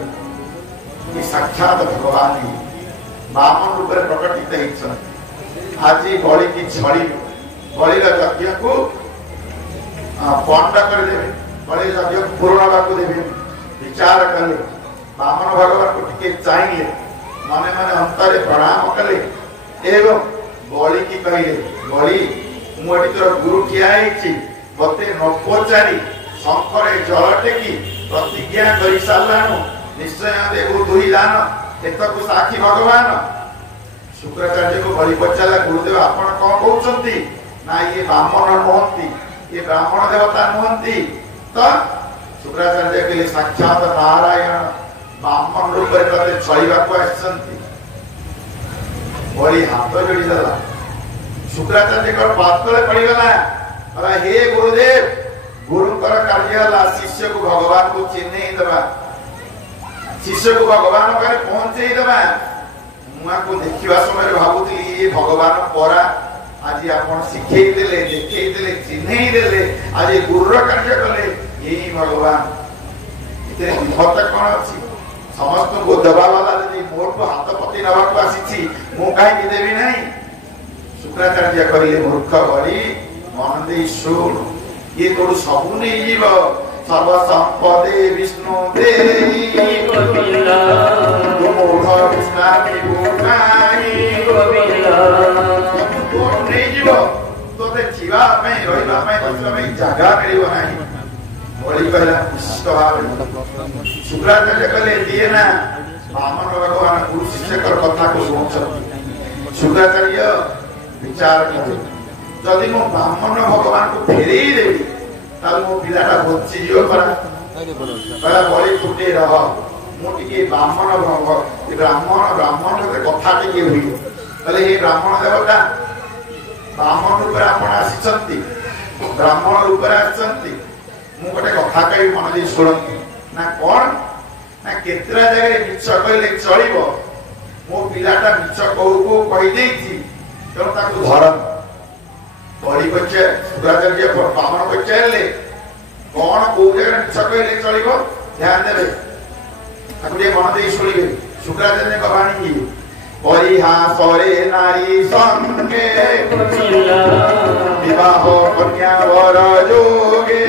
कि साक्षात भगवान ही ब्राह्मण रूप में प्रकटित होइछन आज बड़ी की छड़ी बड़ी यज्ञ को पंड कर देवे बड़ी यज्ञ पूर्ण बाकू देवे विचार कले ब्राह्मण भगवान को टिके चाहिए मने मने अंतरे प्रणाम कले एवं बड़ी की कहले बड़ी मुठी तोर गुरु किया है मते न पचारी शंकर जल टेकी प्रतिज्ञा कर सारानु निश्चय देव दुई दान एतक साक्षी भगवान शुक्राचार्य को बड़ी पचारा गुरुदेव आपण कौन कहउचंती ना ये ब्राह्मण नहंती ये ब्राह्मण देवता नहंती तो शुक्राचार्य के लिए साक्षात नारायण ब्राह्मण रूप में कते चलवा को आछंती बड़ी हाथ जोड़ी देला शुक्राचार्य को पातले पड़ी गला अरे हे गुरुदेव गुरु कर कार्य ला शिष्य को भगवान को चिन्ह देबा शिष्य को भगवान पारे पहुंचे देबा मुआ को देखिबा समय भाबुतली ये भगवान परा आज आपण सिखै देले देखै देले चिन्ह देले आज गुरु कार्य कले यही भगवान इतने विपत कौन अच्छी समस्त को दबावाला यदि मोर को हाथ पति नवाक आसी मु कहीं देवी नहीं शुक्राचार्य कहले मूर्ख बड़ी मन दे शुण ये तोड़ सबू नहीं जीव सर्व संपदे विष्णु देई गोविंदा तुमोढ़ कृष्णामि गुणाई गोविंदा तोड़ नहीं जीव तोते जीवा में रहिबा में बसिबा में जगह मिलिबो नाही बोली कहला पुष्ट भाव शुक्राचार्य कहले दिए ना वामन भगवान गुरु शिष्य कथा को सुनछन शुक्राचार्य विचार करे जदि मो ब्राह्मण भगवान को फेरे देवी ताल मो पिलाटा बच्ची जीव परा बड़ी टूटे रह मो टिके ब्राह्मण ब्राह्मण कथा टिके हुई तले हे ब्राह्मण देवता ब्राह्मण रूप आपण आसीचंती ब्राह्मण रूप आसीचंती मु गोटे कथा कहि मन दे सुनंती ना कोन ना केतरा जगह मिछ कहले चलिबो मो पिलाटा मिछ कहू को कहि देइछि तेणु ताकू धरन बड़ी बच्चे शुक्राचार्य ब्राह्मण बच्चे ले कौन को जगह मिछ कहले चलिबो ध्यान देबे ताकू जे मन दे सुनिबे शुक्राचार्य को बाणी की परिहासरे नारी संगे विवाह कन्या वर जोगे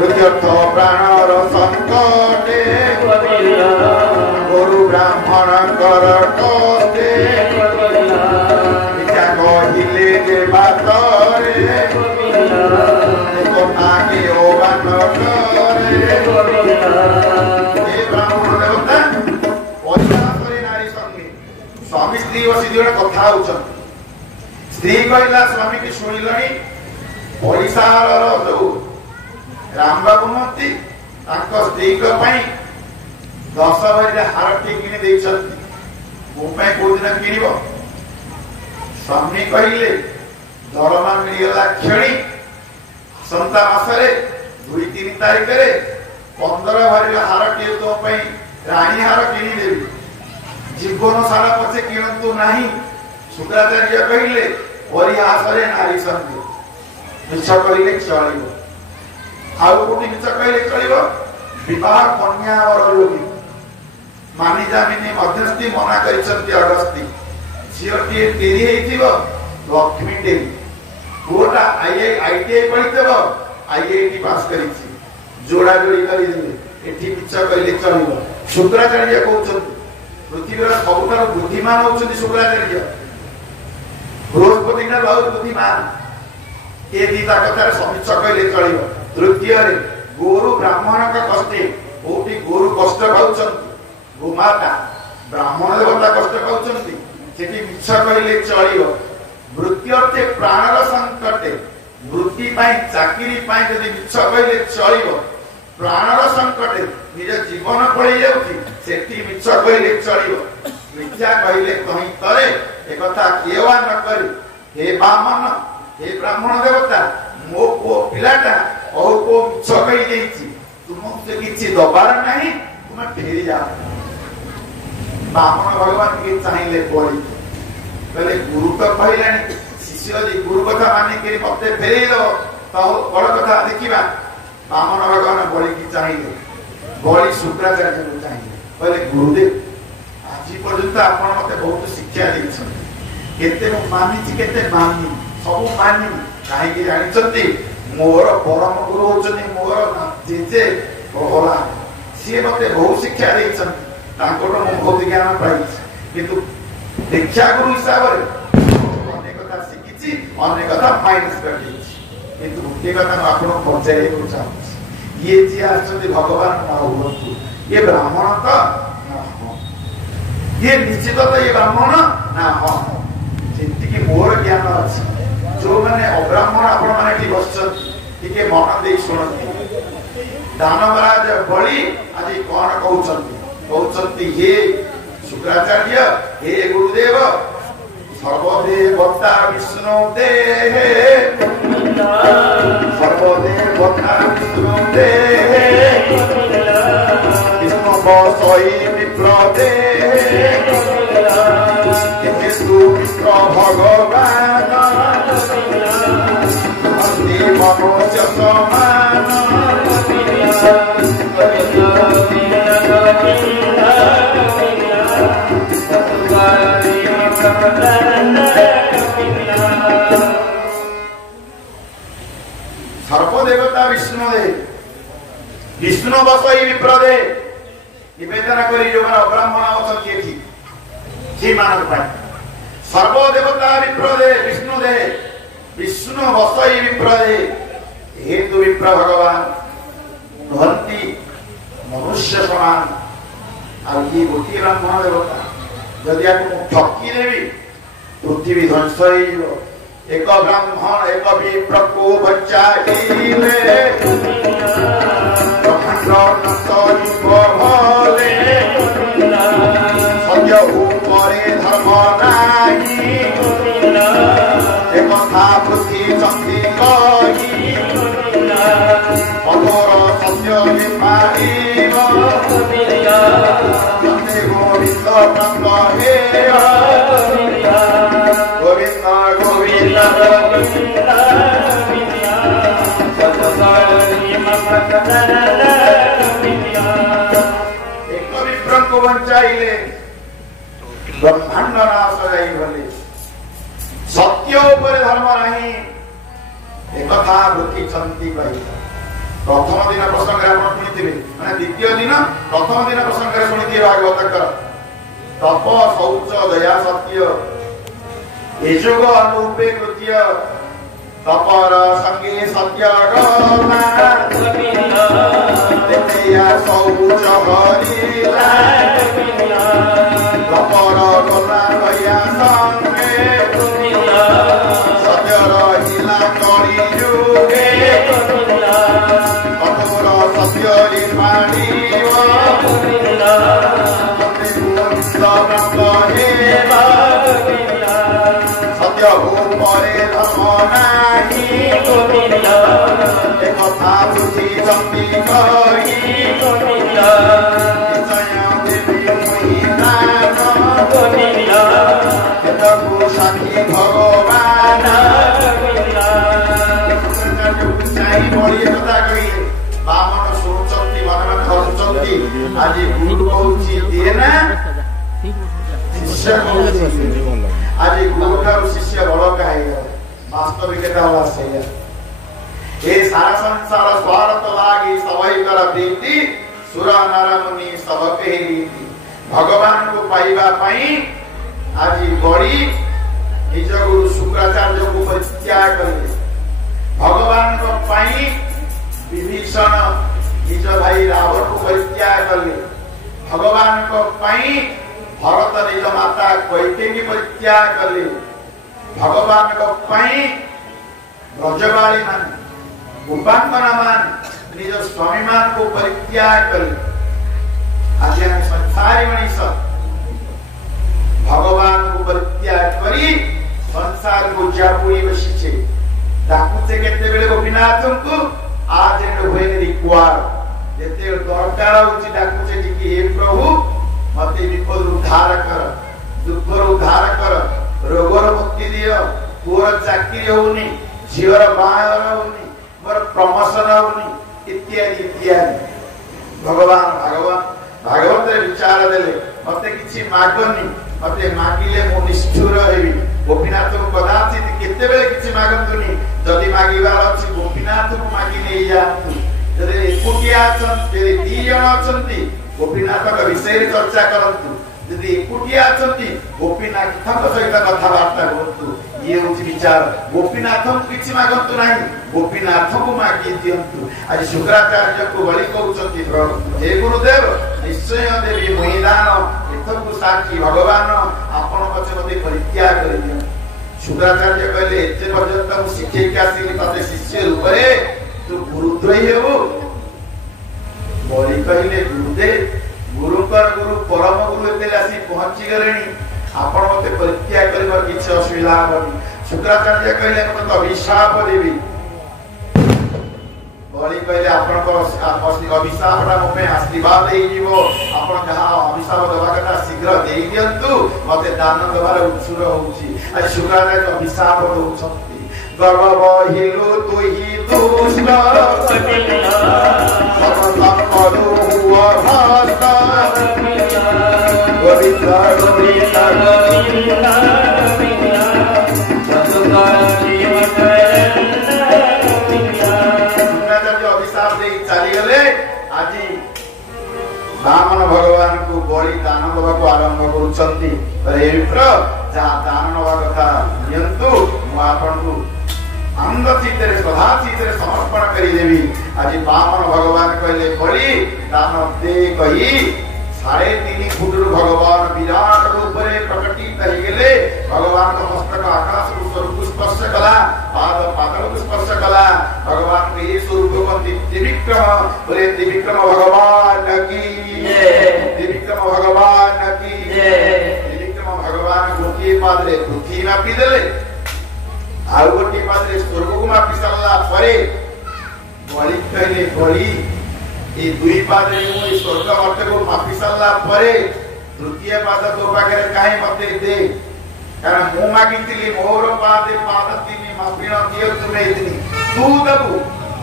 प्रत्यर्थ प्राणर संकटे गुरु ब्राह्मण कर कष्टे विचार कहिले जे बातरे कथा के ओबान करे ए ब्राह्मण देवता परिहासरे नारी संगे स्वामी स्त्री बसी जोड़े कथा होचन स्त्री कहला स्वामी की सुनिलनी परिसार जो राम बाबू नती स्त्री दस भरी हार टी कि मो को दिन किण स्वामी कहले दरमा मिलगला क्षणी आसंता मासरे 2-3 तारिख 15 भरी हार टी तो राणी हार किदेवी जीवन सारा पछे किणतु नहीं शुक्राचार्य कहले परिहासरे नारी संगे मिछ कहले चलिबो आउ कोटी मिछ कहले चलिबो विवाह कन्या वर योगी मानी जामिनी मध्यस्थी मना करिसंती अगस्ती झियोटी तेरी हेतिबो लक्ष्मी देवी पुओटा आईटीआई पढितबो आईआईटी पास करिछि जोड़ा जोड़ी करि देबे एठी मिछ कहले चलिबो शुक्राचार्य कहउछन पृथ्वीर सबुठार बुद्धिमान होउछन शुक्राचार्य बृहस्पति ना बहुत बुद्धिमान ए दीता कथार समीक्ष कहले चलिबो तृतीय रे गुरु ब्राह्मण का कष्टे कोटी गुरु कष्ट पाउछन गोमाता ब्राह्मण देवता कष्ट पाउछन सेठी मिछ कहले चलिबो वृत्त्यर्थे प्राणर संकटे वृत्ति पाई चाकरी पाई यदि मिछ कहले चलिबो प्राणर संकटे निज जीवन पड़े जाउची सेठी मिछ कहले चलिबो मिथ्या कहले कहि तरे एकथा केवा न करी हे बामन हे ब्राह्मण देवता मो को पिलाटा ओ को मिछ कहि देछि तुमसे किछि दबार नहीं तुम फेरी जाओ बामन भगवान के चाहिले पड़ी कहले गुरु तो कहलानी शिष्य यदि गुरु कथा मानि के मते फेरी दो तो बड़ कथा देखिबा बामन भगवान बड़ी की चाहिले बड़ी शुक्राचार्य को चाहिले कहले गुरुदेव आज पर्यंत आपण मते बहुत शिक्षा दैछन केते मु मानिछि केते मानि सब मानि काहे कि जानिछंती मोर परम गुरु होचनी मोर जेजे भगवान सी मते बहुत शिक्षा दैछन तांकोट मु बहुत ज्ञान पाइछि किंतु दीक्षा गुरु हिसाब रे अनेक कथा शिखिछि अनेक कथा माइनस कर दिछि किंतु मुख्य कथा आपण पहुंचाई को चाहछि ये जे आछंती भगवान न होतु ये ब्राह्मण का ये निश्चित ये ब्राह्मण ना हाँ जेंति कि मोर ज्ञान अछि जो माने अब्राह्मण आपण माने की बसछन टिके मन दे सुनंती दानवराज बळी आज कोन कहउछंती हे शुक्राचार्य हे गुरुदेव सर्वदेवता विष्णु देहे सर्वदेवता विष्णु देहे विष्णु बसई विप्र देहे विष्णु भगवान मनुष्य समान सर्वदेवता विष्णुदेव विष्णु बसई विप्रदे निवेदन करी जो ब्राह्मण अछंती जी मानक पाई सर्वदेवता विप्रदे विष्णुदेव विष्णु बसई विप्रदे हेतु विप्र भगवान भवंती मनुष्य समान और ये गोटी ब्राह्मण देवता जदि आपको ठकी देवी पृथ्वी ध्वंस हो एक ब्राह्मण एक विप्र को बचाइले ब्रह्मांड नष्ट भले सत्य उपरे धर्म नाही एक था पृथ्वी चंदी कही कठोर सत्य विपारिब गोविंद प्राप्त हे गोविंद गोविंद एक विप्र को बचाइले ब्रह्मांड नाश जाई भले सत्य ऊपर धर्म नहीं एक था वृत्ति चंती कही प्रथम दिन प्रसंग शुणी मैंने द्वितीय दिन प्रथम दिन प्रसंग शुणी भागवत तप शौच दया सत्य युग अनुरूपे कृत्य तपर संगे सत्य शौच हरिला तपर गला दया संगे सत्य रहिला करी युगे कठोर सत्य पाणिव सत्य भूपरे धर्म नाही एक था पृथ्वी चंदी कही साक्षी भगवान बामन शुणुचंती मन मन हसुचंती आज गुरु कहूची दिए ना शिष्य आज गुरु ठारू शिष्य बड़ कहे वास्तविकता होला सेया ए सारा संसार स्वार्थ लागी सबई कर प्रीति सुर नर मुनि सब केही भगवान को पाइबा पई आज गड़ी निज गुरु शुक्राचार्य को परित्याग कले भगवान को पाई विभीषण निज भाई रावण को परित्याग कले भगवान को पाई भरत निज माता कैकेयी परित्याग कले भगवान को पाई ब्रजबाली मान गोपांगना मान निज स्वामी मान को परित्याग कले आज हम संसारी मनीष भगवान को परित्याग करी संसार को जापुरी बसिछे डाकुचे केते बेले गोपीनाथ को आज एंड होएन रिक्वायर जेते दरकार होची डाकुचे कि हे प्रभु मते विपद उद्धार कर दुख उद्धार कर रोगर मुक्ति दियो पूर चाकरी होनी जीवर बाहर होनी मोर प्रमोशन होनी इत्यादि इत्यादि भगवान भागवत विचार देले मते किछि मागनी मते मागिले मो निष्ठुर हेबी गोपीनाथ को कदाचित केते बेले किछि मागंतुनी जदि मागिबार अछि गोपीनाथ को मागि नै जातु जदि एकुटिया अछंती जदि दी जण अछंती गोपीनाथ का विषय चर्चा करंतु जदि एकुटिया अछंती गोपीनाथ सहित कथा वार्ता करंतु ये होछि विचार गोपीनाथ को किछि मागंतु नाही गोपीनाथ को मागि दियंतु आज शुक्राचार्य को बलि कहउछंती हे गुरुदेव निश्चय देवी मैदान एथकु साक्षी भगवान आपण पछे मते परित्याग करि दियो शुक्राचार्य कहले एते पर्यंत मु शिखे के आसीली तते शिष्य रूपे तू गुरुद्रोही हेबो बलि कहले गुरुदेव गुरुकर गुरु परम गुरु एते आसी पहुंची गलेनी आपण मते परित्याग करबार किछ असुविधा होनी शुक्राचार्य कहले मते तो अभिशाप देबी बलि कहले आपण को अभिशापटा मोमे आशीर्वाद देई जीवो आपण जहा अभिशाप दबा कथा शीघ्र देई दियंतु मते दान दबार उत्सुर होउची आज शुक्राचार्य अभिशाप दोउछंती गर्व बहिलु तुही दुष्ट सततम करू हुआ भास्ता गोविंद गोविंद गोविंद सततम जीवन आज बामन भगवान को बड़ी दान देवा को आरंभ करुछंती जहाँ दान नवा कथा नियंतु को आनंद चित्त श्रद्धा चित्त समर्पण करदेवी। आज बामन भगवान कहले बड़ी दान दे कही 3.5 फुट भगवान विराट रूप में प्रकटित होगले। भगवान मस्तक आकाश को स्पर्श कला, पाद पातल को स्पर्श कला। भगवान के स्वरूप को त्रिविक्रम बोले, त्रिविक्रम भगवान की, त्रिविक्रम भगवान की। त्रिविक्रम भगवान गोटे पादे पृथ्वी मापी देले, आउ गोटे पादे स्वर्ग को मापी सारा परे बड़ी कहले बड़ी ये दुई पादे स्वर्ग मत को मापी सारा परे तृतीय पाद तो पाखे कहीं मत दे, कारण मु मागिली मोर पादे पाद 3 मापिण दियो तुमे इतनी तू दबु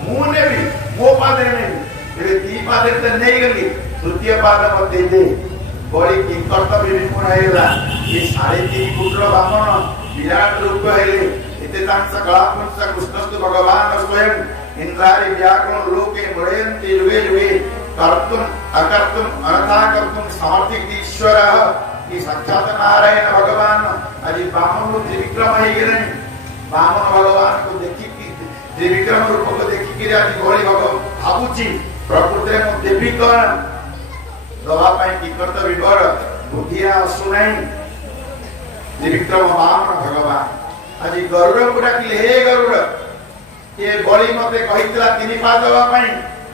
मु नेबी मो पादे नेबी ये 2 पादे तो नहीं गली, तृतीय पाद मत दे। बड़ी की कर्तव्य विपुण हैला। ये 3.5 फुट बामन विराट रूप हेले इते तांस कलापुंस कृष्णस्तु भगवान स्वयं इंद्रारि व्याकरण लोके मृयन्ति युगे युगे कर्तुम अकर्तुम अनथा कर्तुम समर्थित ईश्वर की साक्षात नारायण भगवान। आज बामन को त्रिविक्रम है गिरे, बामन भगवान को देखि त्रिविक्रम रूप को देखि कि आज बड़ी भगवान भाबुची प्रकृति में देवी कौन दवा पाई की कर्तव्य बर बुद्धिया सुनाई। त्रिविक्रम बामन भगवान आज गरुड़ को डाकिले, हे गरुड़ ये बड़ी मते कहितला 3 पाद दवा पाई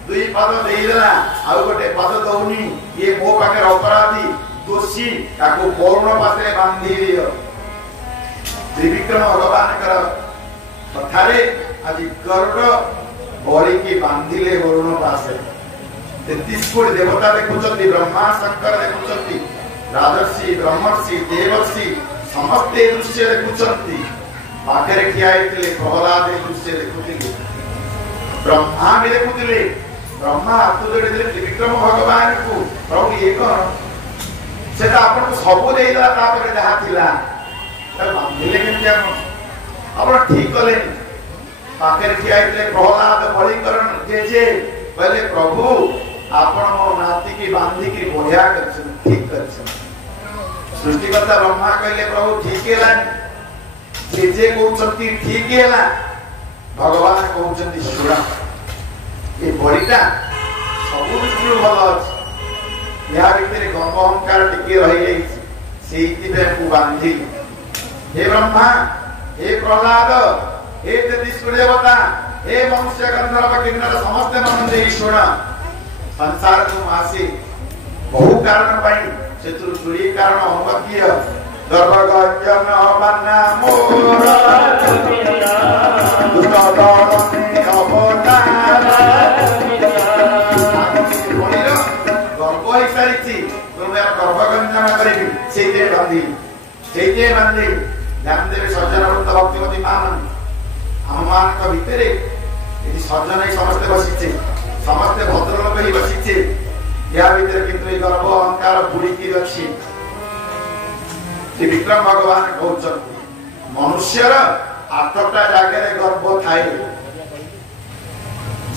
2 पाद देइला आ गोटे पाद दउनी, ये मो पाखे अपराधी दोषी ताको करुण पात्रे बांधी दियो। त्रिविक्रम भगवान कर कथारे आज गरुड़ बड़ी की बांधिले वरुण पासे 33 कोटी देवता देखुचंती, ब्रह्मा शंकर देखुचंती, राजर्षि ब्रह्मर्षि देवर्षि समस्ते दृश्य देखुचंती। पाखे ठिया होते प्रहलाद दृश्य देखुले, ब्रह्मा भी देखुले। ब्रह्मा हाथ जोड़ी त्रिविक्रम भगवान को प्रभु ये कौन से आपन को सब देला तापर जहा थिला त बांधिले केमति आपण ठीक कले। पाखे ठिया होते प्रहलाद बलिकरण जे पहले प्रभु आपण मो नाती की बांधी की बढ़िया करछन, ठीक करछन। सृष्टिकर्ता ब्रह्मा कहले प्रभु ठीक है जे कहउछंती ठीक हैला, भगवान कहउछंती सुरा ये बड़ीटा सब दृष्टि भल अछि, या भितर गम अहंकार टिके रहि जाई सेति पे को बांधी। हे ब्रह्मा, हे प्रहलाद, हे 33 कोटी देवता, हे मनुष्य गंधर्व किन्नर समस्त मन देई सुन। संसार को आसी बहु कारण पाई सेतु चुरी कारण अवकीय गर्भगंजन बन्ना मोर दुनिया दुष्टदने अवतार गर्भ होई सारिछि तुमे गर्भगंजन करिबि सेते बांधी ध्यान देवे सज्जन वृत्त भक्तिमती मान हम मान का भितरे यदि सज्जन ही समस्त बसिछे, समस्त भद्रलोक ही बसिछे, या भितर किंतु गर्भ अहंकार बुड़ी की अछि। त्रिविक्रम भगवान कहउछंती मनुष्यर 8टा जागे गर्भ थाए,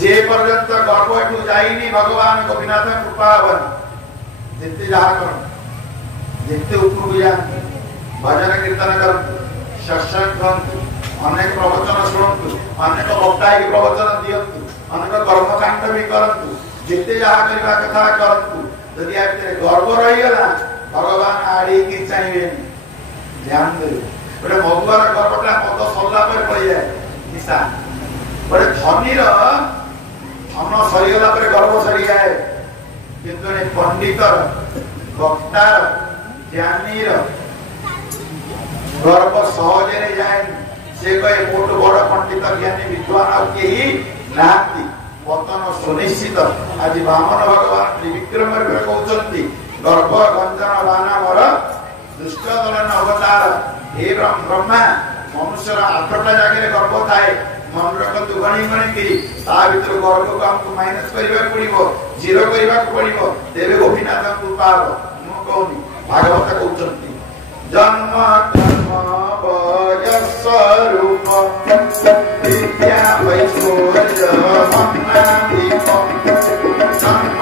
जे पर्यंत गर्भ एठू जाइनी भगवान गोपीनाथ कृपा हवन। जेते जहा कर जेते उपरू जान भजन कीर्तन कर सत्संग करंतु, अनेक प्रवचन सुनंतु, अनेक वक्ता की प्रवचन दियंतु, अनेक कर्मकांड भी करंतु, जेते जहा करबा कथा करंतु। यदि आ भितर गर्भ रही गला भगवान आड़ी की चाहिए ध्यान दे। बड़े मधुआर गर्भटा मद सरला पर पड़ जाए निशा, बड़े धनीर धन सरीगला पर गर्भ सरी जाए, किंतु पंडितर वक्तार ज्ञानीर गर्भ सहजे नहीं जाए। से कहे मोट बड़ पंडित ज्ञानी विद्वान और केही नाती पतन सुनिश्चित। आज बामन भगवान त्रिविक्रम कहउछंती गर्भ गंजन बाना मोर दुष्ट दलन अवतार। हे ब्रह्मा, मनुष्यर 8टा जागे गर्भ थाए, मन रखतु गणी गणी की ता भीतर गर्भ को हमको माइनस करबा पड़िबो, जीरो करबा पड़िबो, तेरे गोपीनाथ कृपा मु कहूनी। भागवत कहउछंती जन्म कर्म वयस रूप विद्या वैश्वर्य मन्ना दीप जन्म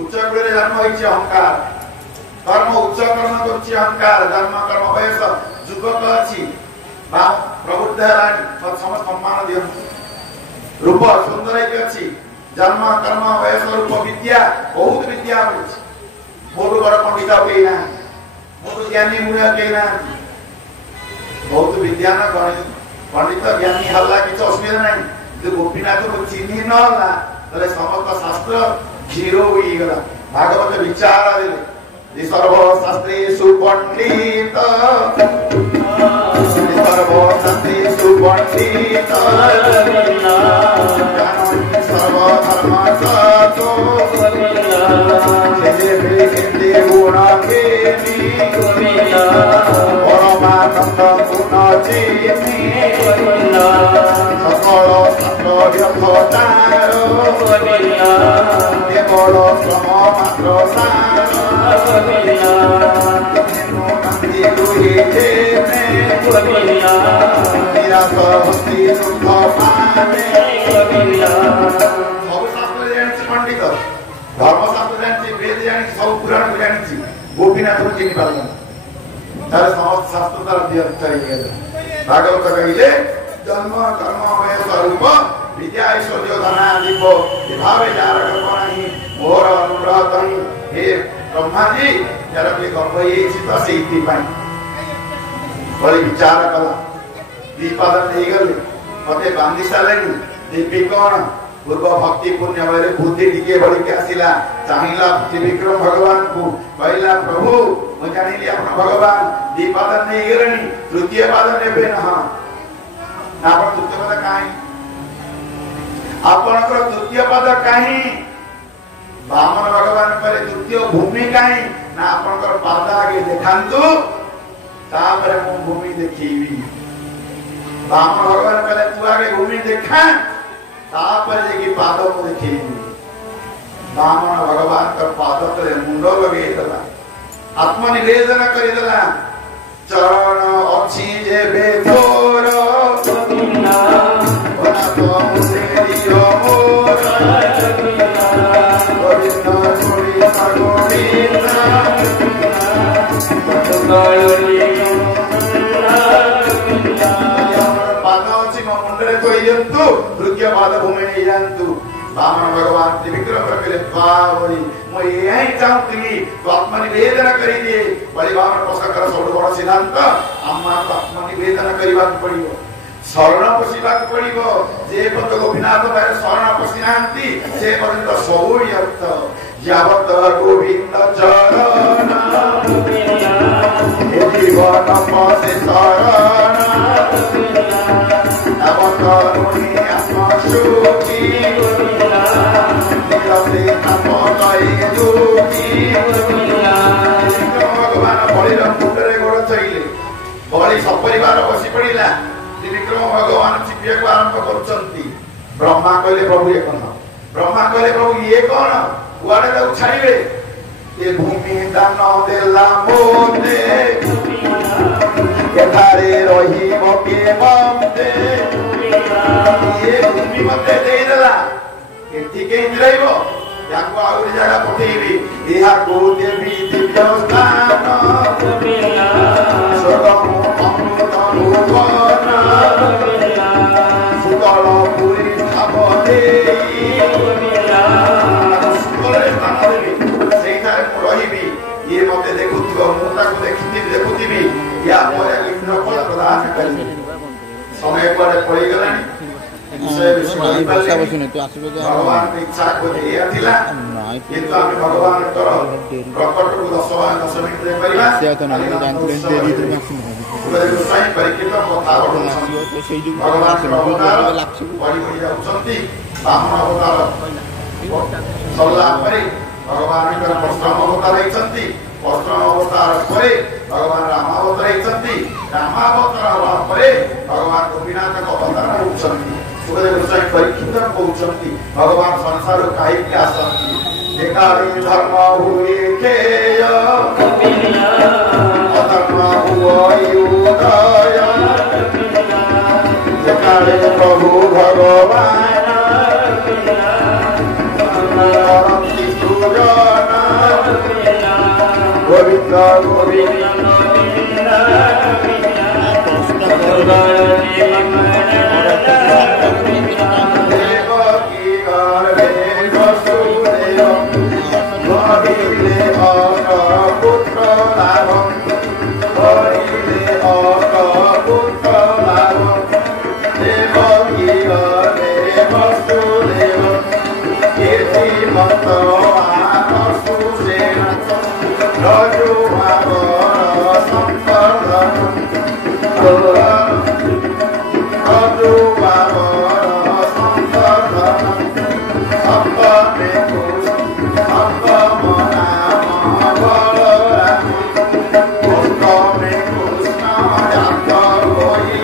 उच्च कुल जन्म होइछि अहंकार कर्म उच्च कर्म करछि अहंकार जन्म कर्म वयस जुगक अछि बा प्रबुद्ध रानी समस्त सम्मान दियो रूप सुंदर के अछि जन्म कर्म वयस रूप विद्या बहुत विद्या अछि मोर बड़ पंडित होई ना मोर ज्ञानी मुनिया के ना बहुत विद्या ना पंडित ज्ञानी हल्ला किछ असुविधा नहीं जो गोपीनाथ को चिन्ही न होला तले समस्त शास्त्र जीरो होई गला भागवत विचार दिले सर्व शास्त्रेषु पंडित सर्व शास्त्रेषु पंडित सर्व धर्म साधु हिंदी गुण केनी परमानंद गुण चीनी सकल शास्त्र व्यर्थतार केवल श्रम मात्र सार पंडित धर्मशास्त्र जानी वेद जानी सब पुराण को जानी गोपीनाथ को चिन्ह पार तार समस्त शास्त्र तार भागवत कहिले जन्म कर्म वयस रूप विद्या ऐश्वर्य धनादीप भावे जार कर्मणि मोर अनुग्रह हे ब्रह्मा जी यार के गर्भ ये तो सेति पाई बड़ी विचार कला दीपादन नहीं गले मते बांधी सालेनी दीपी कोण पूर्व भक्ति पुण्य वाले बुद्धि टिके बड़ी के आसिला चाहिला त्रिविक्रम भगवान को पहिला प्रभु म जानिली अपन भगवान दीपादन नहीं गलेनी तृतीय पादन नेबे ना आपण तृतीय पद काई आपण को तृतीय पद काई वामन भगवान करे तृतीय भूमि काई ना आपण को पाद आगे देखांतु तापर मु भूमि देखीबी वामन भगवान कहले तू आगे भूमि देखा तापर जेकी पाद को देखीबी वामन भगवान का पाद तले मुंडो लगे देला आत्मनिवेदन करि देला चरण अछि जे बेतोर गोविंदा ओना तो मुसेरियो मोर गोविंदा छोड़ी गोविंदा पाद अछि म मुंडरे तोयंतु तृतीय पाद भूमि नहीं जानतु वामन भगवान त्रिविक्रम कहले बावरी मो यही चाहूली तो आत्मनिवेदन करी दे बड़ी वामन पसकर सब बड़ सिद्धांत आम्मा आत्मनिवेदन करबा पड़िबो शरण पसिबा पड़िबो जे पद गोपीनाथ भाई शरण पसिनांती से पर्यंत सबु यत यावत गोविंद चरण हे जीवन पसे शरण तावत मुनि आत्मा सुखी भगवान बड़ी मुंडरे गोड़ चाहिए बड़ी सपरिवार बसी पड़ा त्रिविक्रम भगवान चिपिया को आरंभ कर ब्रह्मा कहले प्रभु ये कौन ब्रह्मा कहले प्रभु ये कौन कुआड़े ताऊ छाड़िबे ये भूमि दान देला मोते एठारे रहिबो के मते ये भूमि मते दे देला एठी के इंद्रइबो याको आउरी जगह पठेबी इहा को देवी दिव्य स्थान स्वर्गम अमृत भुवन सुतल पुरी थापदे सुतल स्थान देबी सेठारे मु रहिबी ये मते देखुथिबो मु ताको देखुथिबी या मोरे इंद्र को प्रदान करबी समय पर पड़ी गलानी भगवान इच्छा को दिया थिला किंतु हम भगवान कर प्रकट को 10 मिनट दे परिबा से तो नहीं जानते हैं देरी तो साईं परिकित कथा भगवान अवतार बड़ी बड़ी जाउछंती ब्राह्मण अवतार सल्ला परे भगवान कर परशुराम अवतार होइछंती परशुराम अवतार परे भगवान राम अवतार होइछंती राम अवतार परे भगवान गोपीनाथ का अवतार होइछंती परीक्षित पहुंचती भगवान संसार काई के आसंती एकाली धर्म हुए खेय अधर्म हुए उदय एकाली प्रभु भगवान गोविंद गोविंद देवकी गर्भे वसुदेव हरिले पुत्र लाभम हरिले पुत्र लाभम देवकी गर्भे वसुदेव कीर्तिमन्त सुसेन रजुभावर सम्पर्धन रजुभावर सम्पर्धन सप्तमे सप्तमनाम बलराम अष्टमे कृष्ण जात होई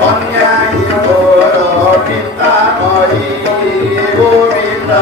कन्याई तोर पितामही गोविन्द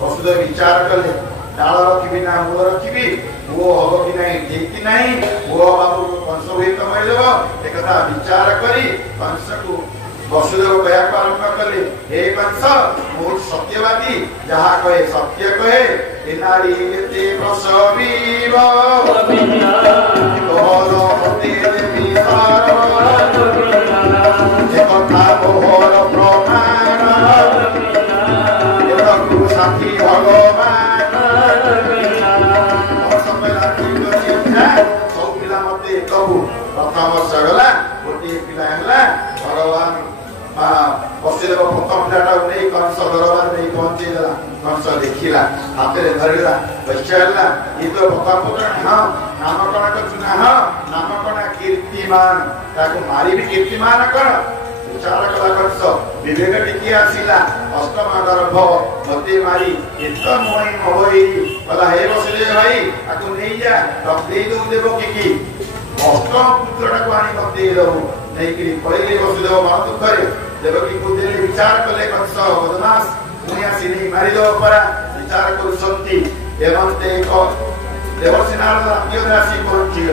वसुदेव विचार कले डाल रखी ना मूल रखी वो हम कि नहीं ठीक कि नहीं वो बाबू कंस हुए कमैदेव एक विचार करी कंस को वसुदेव कया आरंभ कले हे कंस बहुत सत्यवादी जहाँ कहे सत्य कहे नारी प्रसवीव मोहर प्रमाण साथी भगवान सब पिला मत कहू प्रथम वर्ष गला गोटे पिला भगवान वसुदेव प्रथम पिलाटा नहीं कंस दरबार नहीं पहुंचेदेला कंस देखला हाथ में धरला बच्चा ये तो प्रथम पुत्र हाँ नामकरण कर हाँ नामकरण कीर्तिमान मारी भी कीर्तिमान कौन विचार कला कंस विवेक टिकी आसिला अष्टम गर्भ मते मारी एत मोहि मोहि कला हे वसुदेव भाई ताको नहीं जा रखदे दो देव की अष्टम पुत्रटा को आनी मते दो नहीं कि पहिले वसुदेव मन दुख करे देवकी को देले विचार कले कंस बदमाश मुनिया सिनी मारी दो परा विचार करू शक्ति एवं ते को देवसेना रातियो राशि पहुंची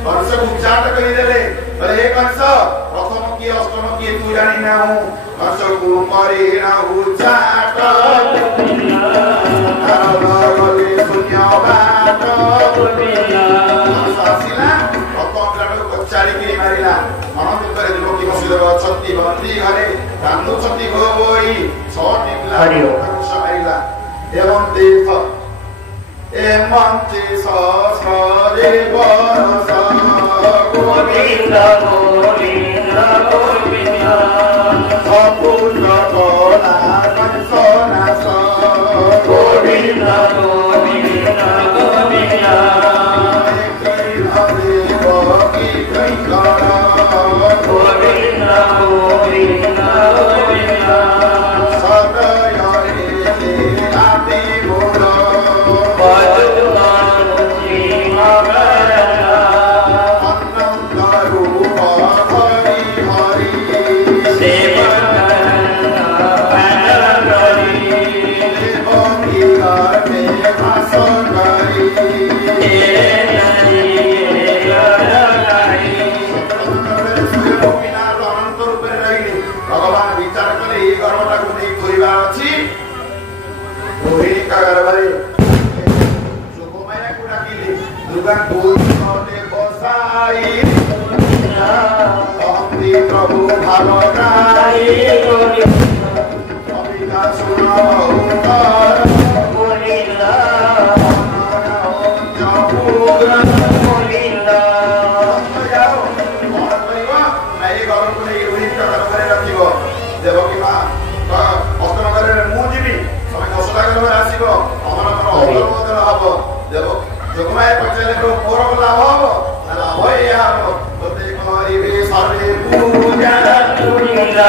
कंस विचार करी देले अरे हे कंस प्रथम की अष्टम की तू जानी ना हूं कंस को मरे ना उचाट तारगले शून्य बाट कंस आसिला प्रथम लाडो कचारी की मारिला मन दुखरे देवकी वसुदेव छत्ती बंदी घरे कान गोई सोनिला कुशमाइला एवं तीर्थ एमंती सहस्रे बरस गोविंद गोविंद गोविंद सपुत्र बोला कंसना गोविंद गोविंद गोविंद प्रभु भागवताई अमिता सुना बोलिला जपुरा बोलिला जाओ और कहिबा नहीं घर को नहीं उही प्रकार करे रखिबो देवकी मां अस्तन करे मु जीवी समय दशटा करे आसीबो हमर हमर अवलोकन हबो देव जोगमाय पचले को मोर लाभ हबो लाभ होय हबो तते करिबे सर्वे पूजा तुलिला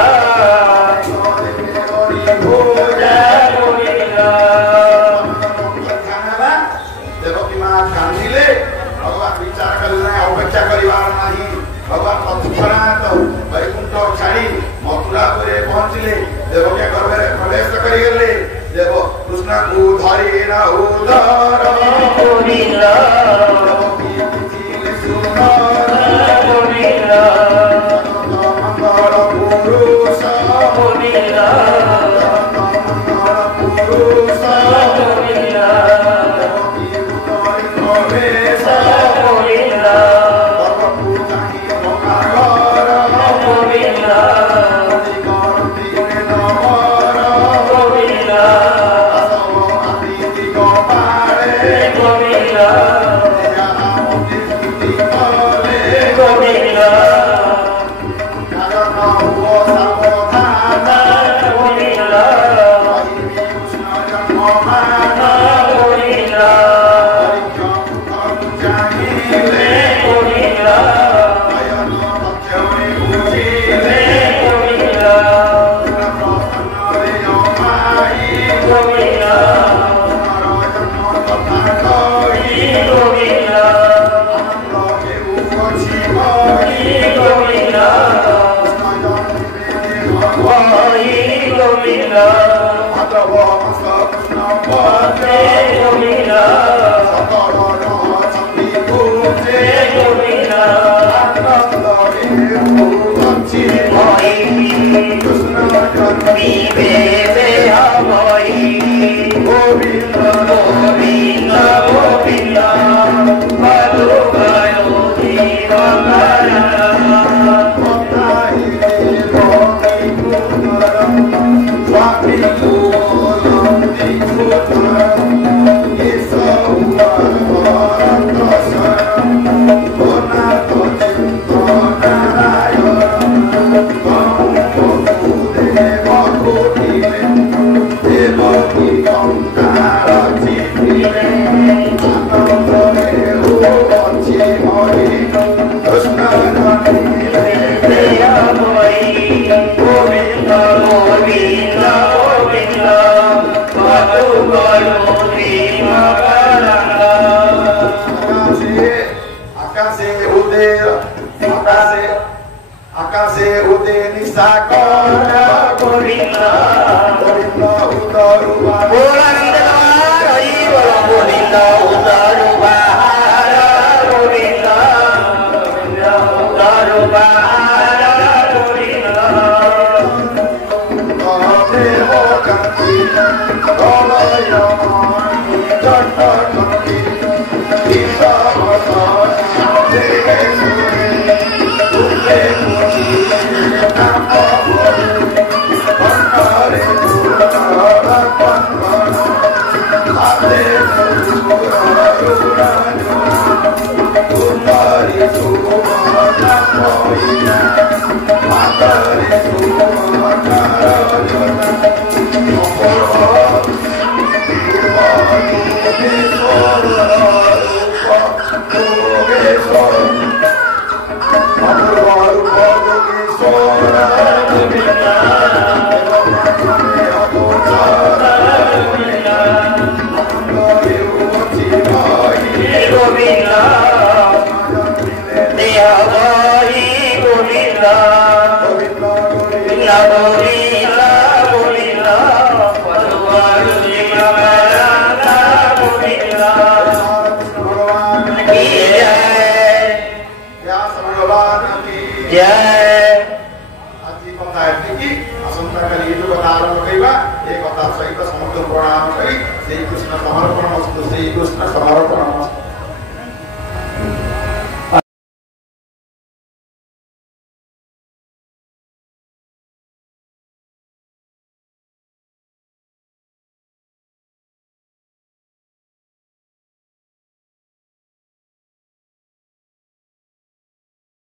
समर्पण